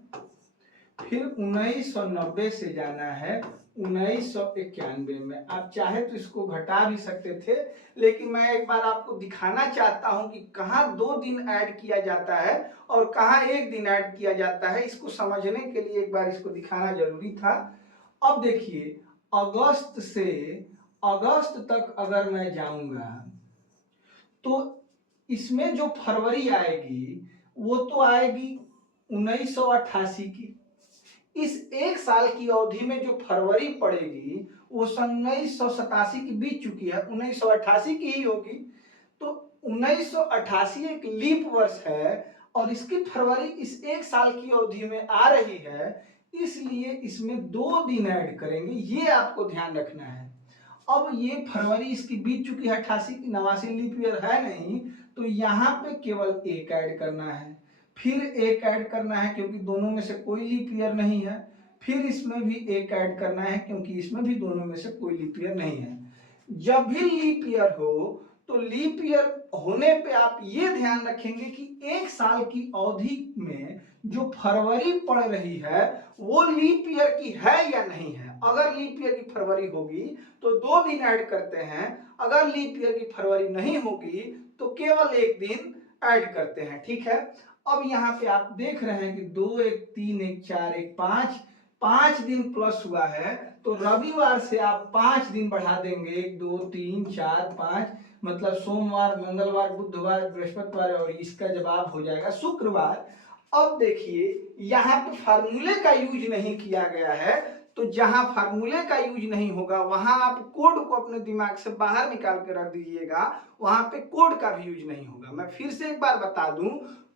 फिर 1990 से जाना है 1991 में। आप चाहे तो इसको घटा भी सकते थे, लेकिन मैं एक बार आपको दिखाना चाहता हूं कि कहाँ 2 दिन ऐड किया जाता है और कहाँ 1 दिन ऐड किया जाता है। इसको समझने के लिए एक बार इसको दिखाना जरूरी था। अब देखिए अगस्त से अगस्त तक अगर मैं जाऊंगा तो इसमें जो फरवरी आएगी वो तो आएगी 1988 की। इस एक साल की अवधि में जो फरवरी पड़ेगी वो सन 1987 की बीत चुकी है, 1988 की ही होगी। तो 1988 एक लीप वर्ष है और इसकी फरवरी इस एक साल की अवधि में आ रही है, इसलिए इसमें 2 दिन ऐड करेंगे, ये आपको ध्यान रखना है। अब ये फरवरी इसकी बीत चुकी है 88 की, 89 लीप ईयर है नहीं, तो यहाँ पे केवल 1 ऐड करना है, फिर 1 ऐड करना है क्योंकि दोनों में से कोई लीप ईयर नहीं है, फिर इसमें भी 1 ऐड करना है क्योंकि इसमें भी दोनों में से कोई लीप ईयर नहीं है। जब भी लीप ईयर हो तो लीप ईयर होने पे आप ये ध्यान रखेंगे कि एक साल की अवधि में जो फरवरी पड़ रही है वो लीप ईयर की है या नहीं है। अगर लीप ईयर की फरवरी होगी तो 2 दिन ऐड करते हैं, अगर लीप ईयर की फरवरी नहीं होगी तो केवल 1 दिन ऐड करते हैं। ठीक है। अब यहाँ पे आप देख रहे हैं कि 2 1 3 1 4 1 5 दिन प्लस हुआ है, तो रविवार से आप 5 दिन बढ़ा देंगे, 1 2 3 4 5, मतलब सोमवार मंगलवार बुधवार बृहस्पतिवार, और इसका जवाब हो जाएगा शुक्रवार। अब देखिए यहाँ पे फार्मूले का यूज नहीं किया गया है, तो जहां फार्मूले का यूज नहीं होगा वहां आप कोड को अपने दिमाग से बाहर निकाल के रख दीजिएगा, वहां पे कोड का भी यूज नहीं होगा। मैं फिर से एक बार बता दूं,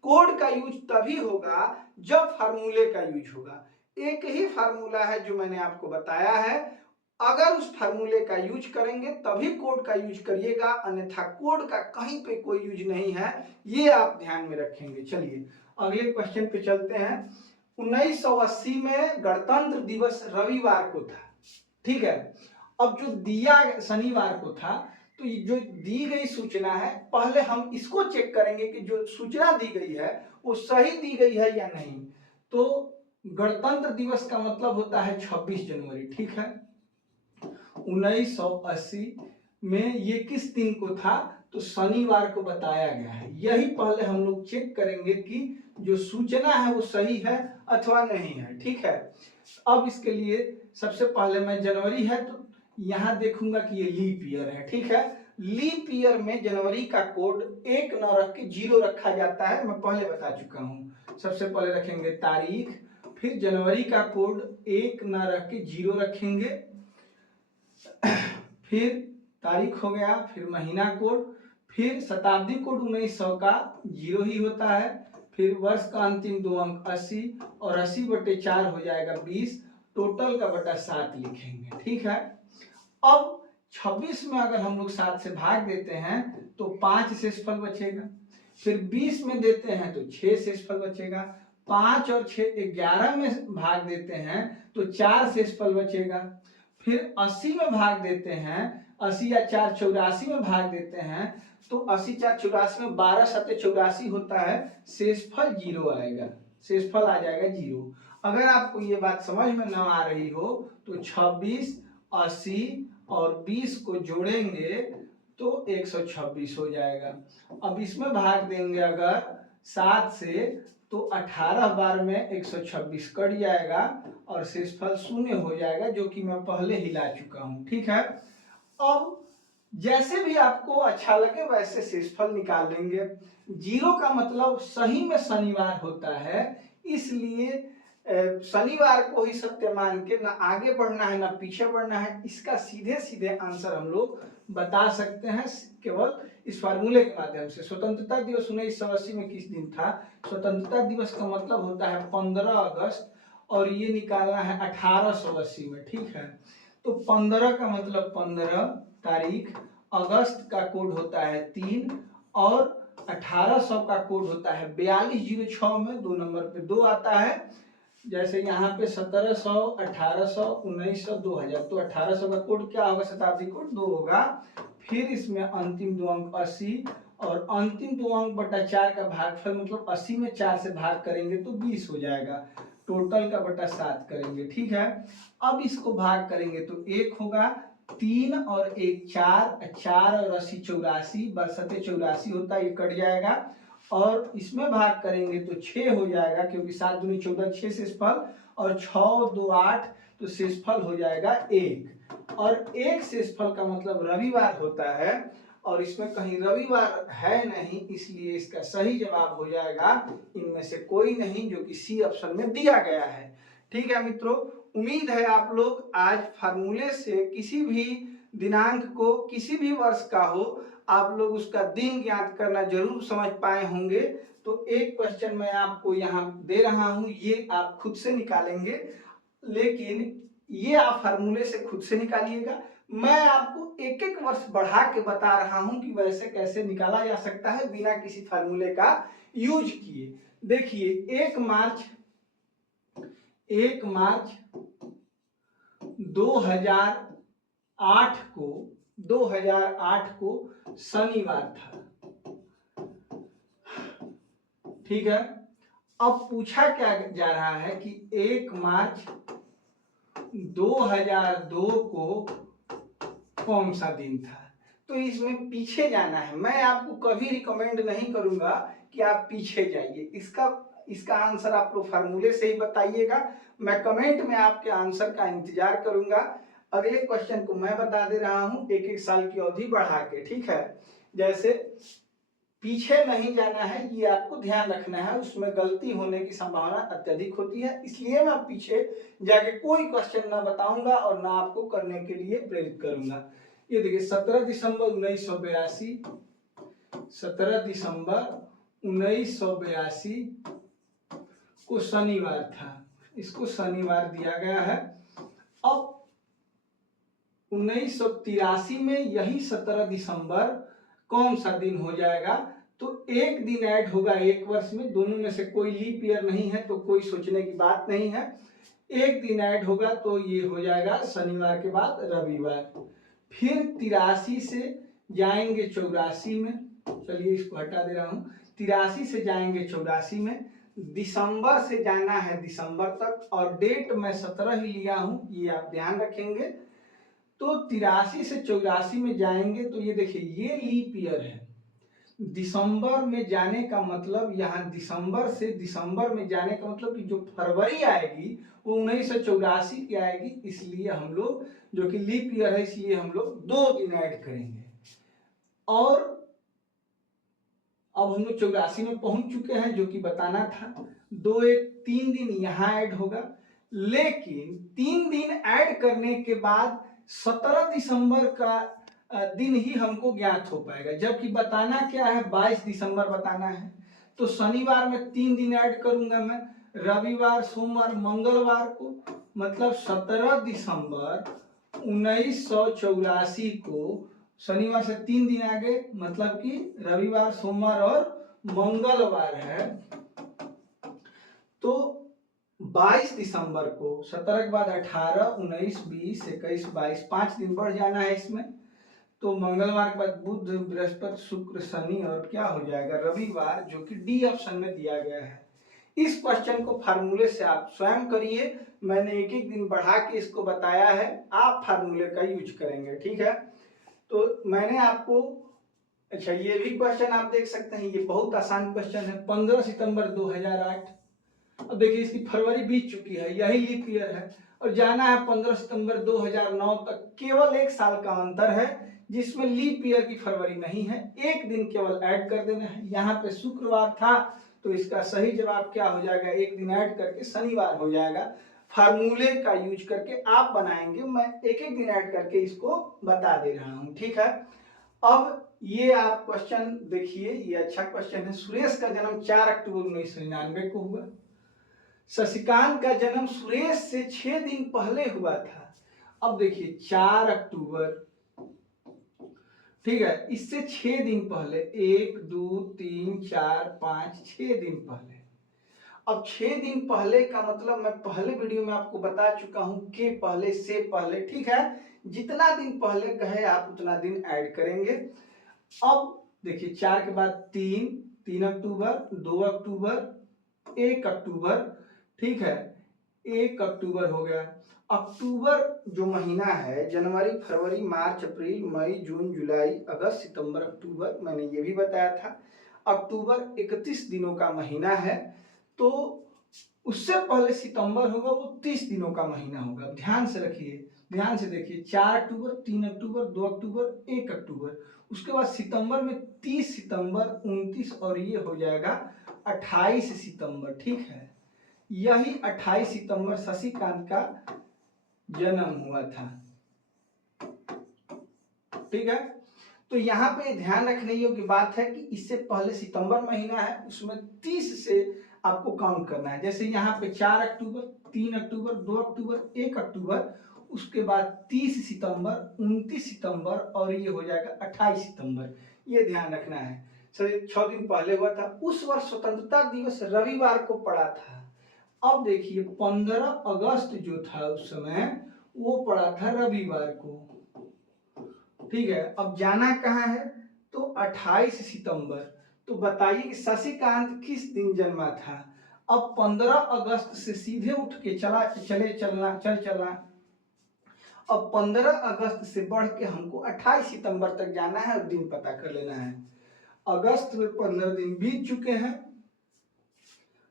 कोड का यूज तभी होगा जब फार्मूले का यूज होगा। एक ही फार्मूला है जो मैंने आपको बताया है, अगर उस फार्मूले का यूज करेंगे तभी कोड का यूज करिएगा, अन्यथा कोड का कहीं पे कोई यूज नहीं है, ये आप ध्यान में रखेंगे। चलिए अगले क्वेश्चन पे चलते हैं। 1980 में गणतंत्र दिवस रविवार को था, ठीक है। अब जो दिया शनिवार को था, तो जो दी गई सूचना है पहले हम इसको चेक करेंगे कि जो सूचना दी गई है वो सही दी गई है या नहीं। तो गणतंत्र दिवस का मतलब होता है 26 जनवरी, ठीक है। 1980 में ये किस दिन को था, तो शनिवार को बताया गया है। यही पहले हम लोग चेक करेंगे कि जो सूचना है वो सही है अथवा नहीं है, ठीक है। अब इसके लिए सबसे पहले मैं जनवरी है तो यहां देखूंगा कि ये लीप ईयर है, ठीक है। लीप ईयर में जनवरी का कोड 1 न रख के 0 रखा जाता है, मैं पहले बता चुका हूं। सबसे पहले रखेंगे तारीख, फिर जनवरी का कोड 1 न रख के 0 रखेंगे, फिर तारीख हो गया, फिर महीना कोड, फिर शताब्दी कोड 1900 का 0 ही होता है, फिर वर्ष का अंतिम 2 अंक 80 और 80/4 हो जाएगा 20, टोटल का बटा 7 लिखेंगे, ठीक है। अब 26 में अगर हम लोग 7 से भाग देते हैं तो 5 शेषफल बचेगा, फिर 20 में देते हैं तो 6 शेषफल बचेगा, 5 और 6 11 में भाग देते हैं तो 4 शेषफल बचेगा, फिर 80 में भाग देते हैं, 80 या 4 84 में भाग देते हैं तो 80 4 84 में 12 7 84 होता है, शेषफल 0 आएगा, शेषफल आ जाएगा 0। अगर आपको ये बात समझ में न आ रही हो तो 26, 80 और 20 को जोड़ेंगे तो 126 हो जाएगा। अब इसमें भाग देंगे अगर 7 से तो 18 बार में 126 कट जाएगा और शेषफल 0 हो जाएगा, जो कि मैं पहले ही ला चुका हूं। ठीक है, अब जैसे भी आपको अच्छा लगे वैसे शेषफल निकाल लेंगे। 0 का मतलब सही में शनिवार होता है, इसलिए शनिवार को ही सत्य मान के ना आगे बढ़ना है ना पीछे बढ़ना है, इसका सीधे सीधे आंसर हम लोग बता सकते हैं केवल इस फार्मूले के माध्यम से। स्वतंत्रता दिवस 1980 में किस दिन था? स्वतंत्रता दिवस का मतलब होता है 15 अगस्त और ये निकालना है 1880 में। ठीक है, तो 15 का मतलब 15 तारीख, अगस्त का कोड होता है 3 और 1800 का कोड होता है 4206 में 2 नंबर पे 2 आता है। जैसे यहाँ पे 1700, 1800, 1900, 2000, तो 1800 का कोड क्या होगा? शताब्दी कोड 2 होगा। फिर इसमें अंतिम 2 अंक 80 और अंतिम 2 अंक बटा 4 का भागफल, मतलब 80 में 4 से भाग करेंगे तो 20 हो जाएगा, टोटल का बटा 7 करेंगे। ठीक है, अब इसको भाग करेंगे तो 1 होगा, 3 और 1 4, 4 और 80 84, बरसते 84 होता है, ये कट जाएगा और इसमें भाग करेंगे तो 6 हो जाएगा, क्योंकि 7 दूनी 14, 6 शेषफल और 6 2 8, तो शेषफल हो जाएगा 1 और 1 शेषफल का मतलब रविवार होता है और इसमें कहीं रविवार है नहीं, इसलिए इसका सही जवाब हो जाएगा इनमें से कोई नहीं, जो कि सी ऑप्शन में दिया गया है। ठीक है मित्रों, उम्मीद है आप लोग आज फार्मूले से किसी भी दिनांक को, किसी भी वर्ष का हो, आप लोग उसका दिन ज्ञात करना जरूर समझ पाए होंगे। तो एक क्वेश्चन मैं आपको यहाँ दे रहा हूँ, ये आप खुद से निकालेंगे, लेकिन ये आप फार्मूले से खुद से निकालिएगा। मैं आपको एक एक वर्ष बढ़ा के बता रहा हूं कि वैसे कैसे निकाला जा सकता है बिना किसी फार्मूले का यूज किए। देखिए 1 मार्च 2008 को शनिवार था। ठीक है, अब पूछा क्या जा रहा है कि 1 मार्च 2002 को कौन सा दिन था, तो इसमें पीछे जाना है। मैं आपको कभी रिकमेंड नहीं करूंगा कि आप पीछे जाइए, इसका आंसर आप लोग फार्मूले से ही बताइएगा। मैं कमेंट में आपके आंसर का इंतजार करूंगा। अगले क्वेश्चन को मैं बता दे रहा हूं एक एक साल की अवधि बढ़ा के। ठीक है, जैसे पीछे नहीं जाना है, ये आपको ध्यान रखना है, उसमें गलती होने की संभावना अत्यधिक होती है, इसलिए मैं पीछे जाके कोई क्वेश्चन ना बताऊंगा और ना आपको करने के लिए प्रेरित करूंगा। ये देखिए 17 दिसंबर 1982, 17 दिसंबर 1982 को शनिवार था, इसको शनिवार दिया गया है। अब 1983 में यही 17 दिसंबर कौन सा दिन हो जाएगा, तो एक दिन ऐड होगा एक वर्ष में, दोनों में से कोई लीप ईयर नहीं है तो कोई सोचने की बात नहीं है, एक दिन ऐड होगा तो ये हो जाएगा शनिवार के बाद रविवार। फिर 83 से जाएंगे 84 में, चलिए इसको हटा दे रहा हूं, 83 से जाएंगे 84 में, दिसंबर से जाना है दिसंबर तक और डेट मैं 17 ही लिया हूं, ये आप ध्यान रखेंगे। तो 83 से 84 में जाएंगे तो ये देखिए ये लीप ईयर है, दिसंबर में जाने का मतलब, यहाँ दिसंबर से दिसंबर में जाने का मतलब कि जो फरवरी आएगी वो 1984 की आएगी, इसलिए हम लोग, जो कि लीप ईयर है इसलिए हम लोग 2 दिन ऐड करेंगे। और अब हम लोग 84 में पहुंच चुके हैं, जो कि बताना था, 2 1 3 दिन यहाँ ऐड होगा, लेकिन 3 दिन ऐड करने के बाद 17 दिसंबर का दिन ही हमको ज्ञात हो पाएगा, जबकि बताना क्या है 22 दिसंबर बताना है। तो शनिवार में 3 दिन ऐड करूंगा मैं, रविवार, सोमवार, मंगलवार को, मतलब 17 दिसंबर 1984 को शनिवार से 3 दिन आगे, मतलब कि रविवार, सोमवार और मंगलवार है, तो 22 दिसंबर को 17 के बाद 18, 19, 20, 21, 22 5 दिन बढ़ जाना है इसमें। तो मंगलवार के बाद बुध, बृहस्पति, शुक्र, शनि और क्या हो जाएगा रविवार, जो कि डी ऑप्शन में दिया गया है। इस क्वेश्चन को फार्मूले से आप स्वयं करिए, मैंने एक एक दिन बढ़ा के इसको बताया है, आप फार्मूले का यूज करेंगे, ठीक है। तो मैंने आपको, अच्छा ये भी क्वेश्चन आप देख सकते हैं, ये बहुत आसान क्वेश्चन है। 15 सितंबर 2008, अब देखिए इसकी फरवरी बीत चुकी है, यही लीप ईयर है, और जाना है 15 सितंबर 2009 तक। केवल 1 साल का अंतर है जिसमें लीप ईयर की फरवरी नहीं है, एक दिन केवल ऐड कर देना है। यहाँ पे शुक्रवार था तो इसका सही जवाब क्या हो जाएगा, एक दिन ऐड करके शनिवार हो जाएगा। फार्मूले का यूज करके आप बनाएंगे, मैं एक एक दिन ऐड करके इसको बता दे रहा हूं, ठीक है। अब ये आप क्वेश्चन देखिए, ये अच्छा क्वेश्चन है। सुरेश का जन्म 4 अक्टूबर 1999 को हुआ। शशिकांत का जन्म सुरेश से 6 दिन पहले हुआ था। अब देखिए 4 अक्टूबर, ठीक है, इससे 6 दिन पहले, 1 2 3 4 5 6 दिन पहले। अब 6 दिन पहले का मतलब मैं पहले वीडियो में आपको बता चुका हूं कि पहले से पहले, ठीक है, जितना दिन पहले कहे आप उतना दिन ऐड करेंगे। अब देखिए 4 के बाद 3, 3 अक्टूबर, 2 अक्टूबर, 1 अक्टूबर, ठीक है, 1 अक्टूबर हो गया। अक्टूबर जो महीना है, जनवरी, फरवरी, मार्च, अप्रैल, मई, जून, जुलाई, अगस्त, सितंबर, अक्टूबर, मैंने ये भी बताया था। अक्टूबर 31 दिनों का महीना है, तो उससे पहले सितंबर होगा, वो 30 दिनों का महीना होगा। ध्यान से रखिए, ध्यान से देखिए, 4 अक्टूबर, 3 अक्टूबर, 2 अक्टूबर, 1 अक्टूबर, उसके बाद सितंबर में 30 सितंबर, 29 और ये हो जाएगा 28 सितंबर, ठीक है। यही 28 सितंबर शशिकांत का जन्म हुआ था, ठीक है। तो यहाँ पे ध्यान रखने योग्य बात है कि इससे पहले सितंबर महीना है, उसमें 30 से आपको काउंट करना है। जैसे यहाँ पे 4 अक्टूबर, 3 अक्टूबर, 2 अक्टूबर, 1 अक्टूबर, उसके बाद 30 सितंबर, 29 सितंबर और ये हो जाएगा 28 सितंबर, ये ध्यान रखना है। सर 6 दिन पहले हुआ था। उस वर्ष स्वतंत्रता दिवस रविवार को पड़ा था। अब देखिए 15 अगस्त जो था उस समय, वो पड़ा था रविवार को, ठीक है। अब जाना कहाँ है, तो 28 सितंबर। तो बताइए कि शशिकांत किस दिन जन्मा था। अब 15 अगस्त से सीधे उठ के चलना। अब 15 अगस्त से बढ़ के हमको 28 सितंबर तक जाना है और दिन पता कर लेना है। अगस्त में 15 दिन बीत चुके हैं,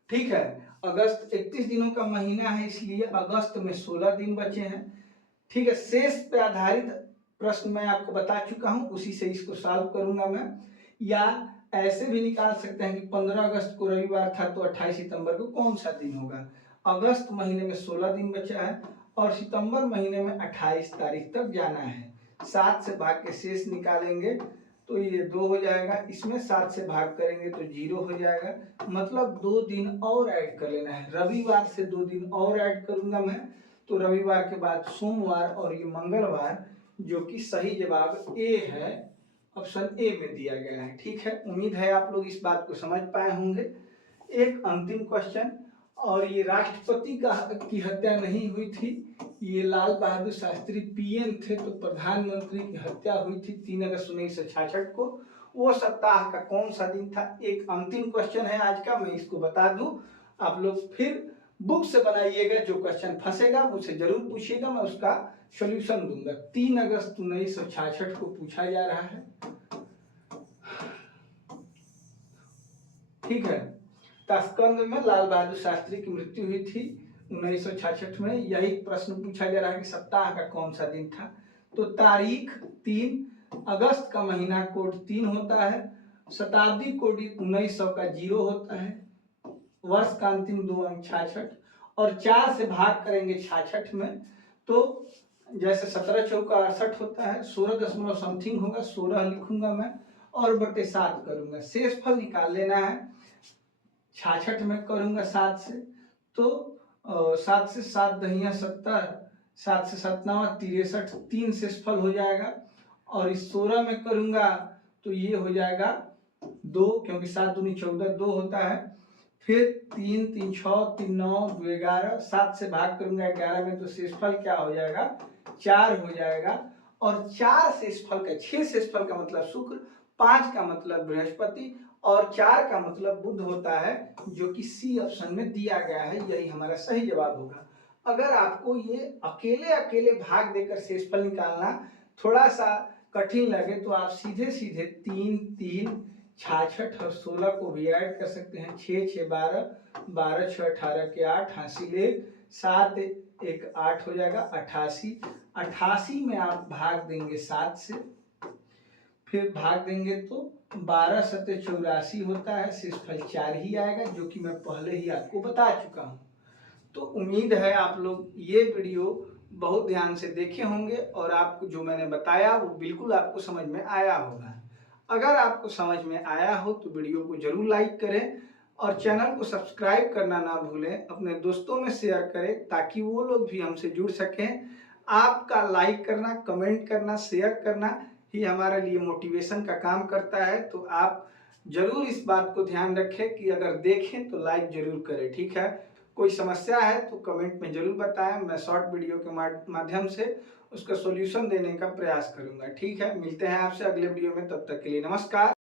ठीक है। अगस्त 31 दिनों का महीना है, इसलिए अगस्त में 16 दिन बचे हैं, ठीक है। शेष पे आधारित प्रश्न मैं आपको बता चुका हूं, उसी से इसको सॉल्व करूंगा मैं। या ऐसे भी निकाल सकते हैं कि 15 अगस्त को रविवार था तो 28 सितंबर को कौन सा दिन होगा। अगस्त महीने में 16 दिन बचा है और सितंबर महीने में 28 तारीख तक जाना है। 7 से भाग के शेष निकालेंगे तो ये 2 हो जाएगा, इसमें 7 से भाग करेंगे तो 0 हो जाएगा, मतलब 2 दिन और ऐड कर लेना है। रविवार से 2 दिन और ऐड करूंगा मैं, तो रविवार के बाद सोमवार और ये मंगलवार, जो कि सही जवाब ए है, ऑप्शन ए में दिया गया है, ठीक है। उम्मीद है आप लोग इस बात को समझ पाए होंगे। एक अंतिम क्वेश्चन, और ये राष्ट्रपति की हत्या नहीं हुई थी, ये लाल बहादुर शास्त्री पीएम थे, तो प्रधानमंत्री की हत्या हुई थी 3 अगस्त 1966 को। वो सप्ताह का कौन सा दिन था। एक अंतिम क्वेश्चन है आज का, मैं इसको बता दूं, आप लोग फिर बुक से बनाइएगा, जो क्वेश्चन फंसेगा मुझसे जरूर पूछिएगा, मैं उसका सॉल्यूशन दूंगा। 3 अगस्त 1966 को पूछा जा रहा है, ठीक है। ताशकंद में लाल बहादुर शास्त्री की मृत्यु हुई थी 1966 में। यही प्रश्न पूछा जा रहा है कि सप्ताह का कौन सा दिन था। तो तारीख 3 अगस्त का महीना कोड 3 होता है, शताब्दी कोड 1900 का 0 होता है, वर्ष का अंतिम 2 अंक 66 और 4 से भाग करेंगे 66 में, तो जैसे 17 चौका 68 होता है, 16 दशमलव समथिंग होगा, 16 लिखूंगा मैं और बटे 7 करूंगा। शेष फल निकाल लेना है, 66 में करूंगा 7 से, तो 7 से 7 दहिया 70, 7 से 7 9 63, 3 शेषफल हो जाएगा। और इस 16 में करूंगा तो ये हो जाएगा 2, क्योंकि 7 दूनी 14, 2 होता है। फिर 3 3 6 3 9 2 11, 7 से भाग करूंगा 11 में तो शेषफल क्या हो जाएगा, 4 हो जाएगा। और 4 शेषफल का, 6 शेषफल का मतलब शुक्र, 5 का मतलब बृहस्पति और 4 का मतलब बुध होता है, जो कि सी ऑप्शन में दिया गया है। यही हमारा सही जवाब होगा। अगर आपको ये अकेले अकेले भाग देकर शेषफल निकालना थोड़ा सा कठिन लगे तो आप सीधे सीधे 3 3 66 और 16 को भी ऐड कर सकते हैं। 6 6 12, 12 6 18 के 8, हासिल 1, 7 1 8 हो जाएगा 88। 88 में आप भाग देंगे 7 से, फिर भाग देंगे तो 12 सत्ते 84 होता है, शेषफल 4 ही आएगा, जो कि मैं पहले ही आपको बता चुका हूँ। तो उम्मीद है आप लोग ये वीडियो बहुत ध्यान से देखे होंगे और आपको जो मैंने बताया वो बिल्कुल आपको समझ में आया होगा। अगर आपको समझ में आया हो तो वीडियो को जरूर लाइक करें और चैनल को सब्सक्राइब करना ना भूलें। अपने दोस्तों में शेयर करें ताकि वो लोग भी हमसे जुड़ सकें। आपका लाइक करना, कमेंट करना, शेयर करना ही हमारे लिए मोटिवेशन का काम करता है। तो आप जरूर इस बात को ध्यान रखें कि अगर देखें तो लाइक जरूर करें, ठीक है। कोई समस्या है तो कमेंट में जरूर बताएं, मैं शॉर्ट वीडियो के माध्यम से उसका सॉल्यूशन देने का प्रयास करूंगा, ठीक है। मिलते हैं आपसे अगले वीडियो में, तब तक के लिए नमस्कार।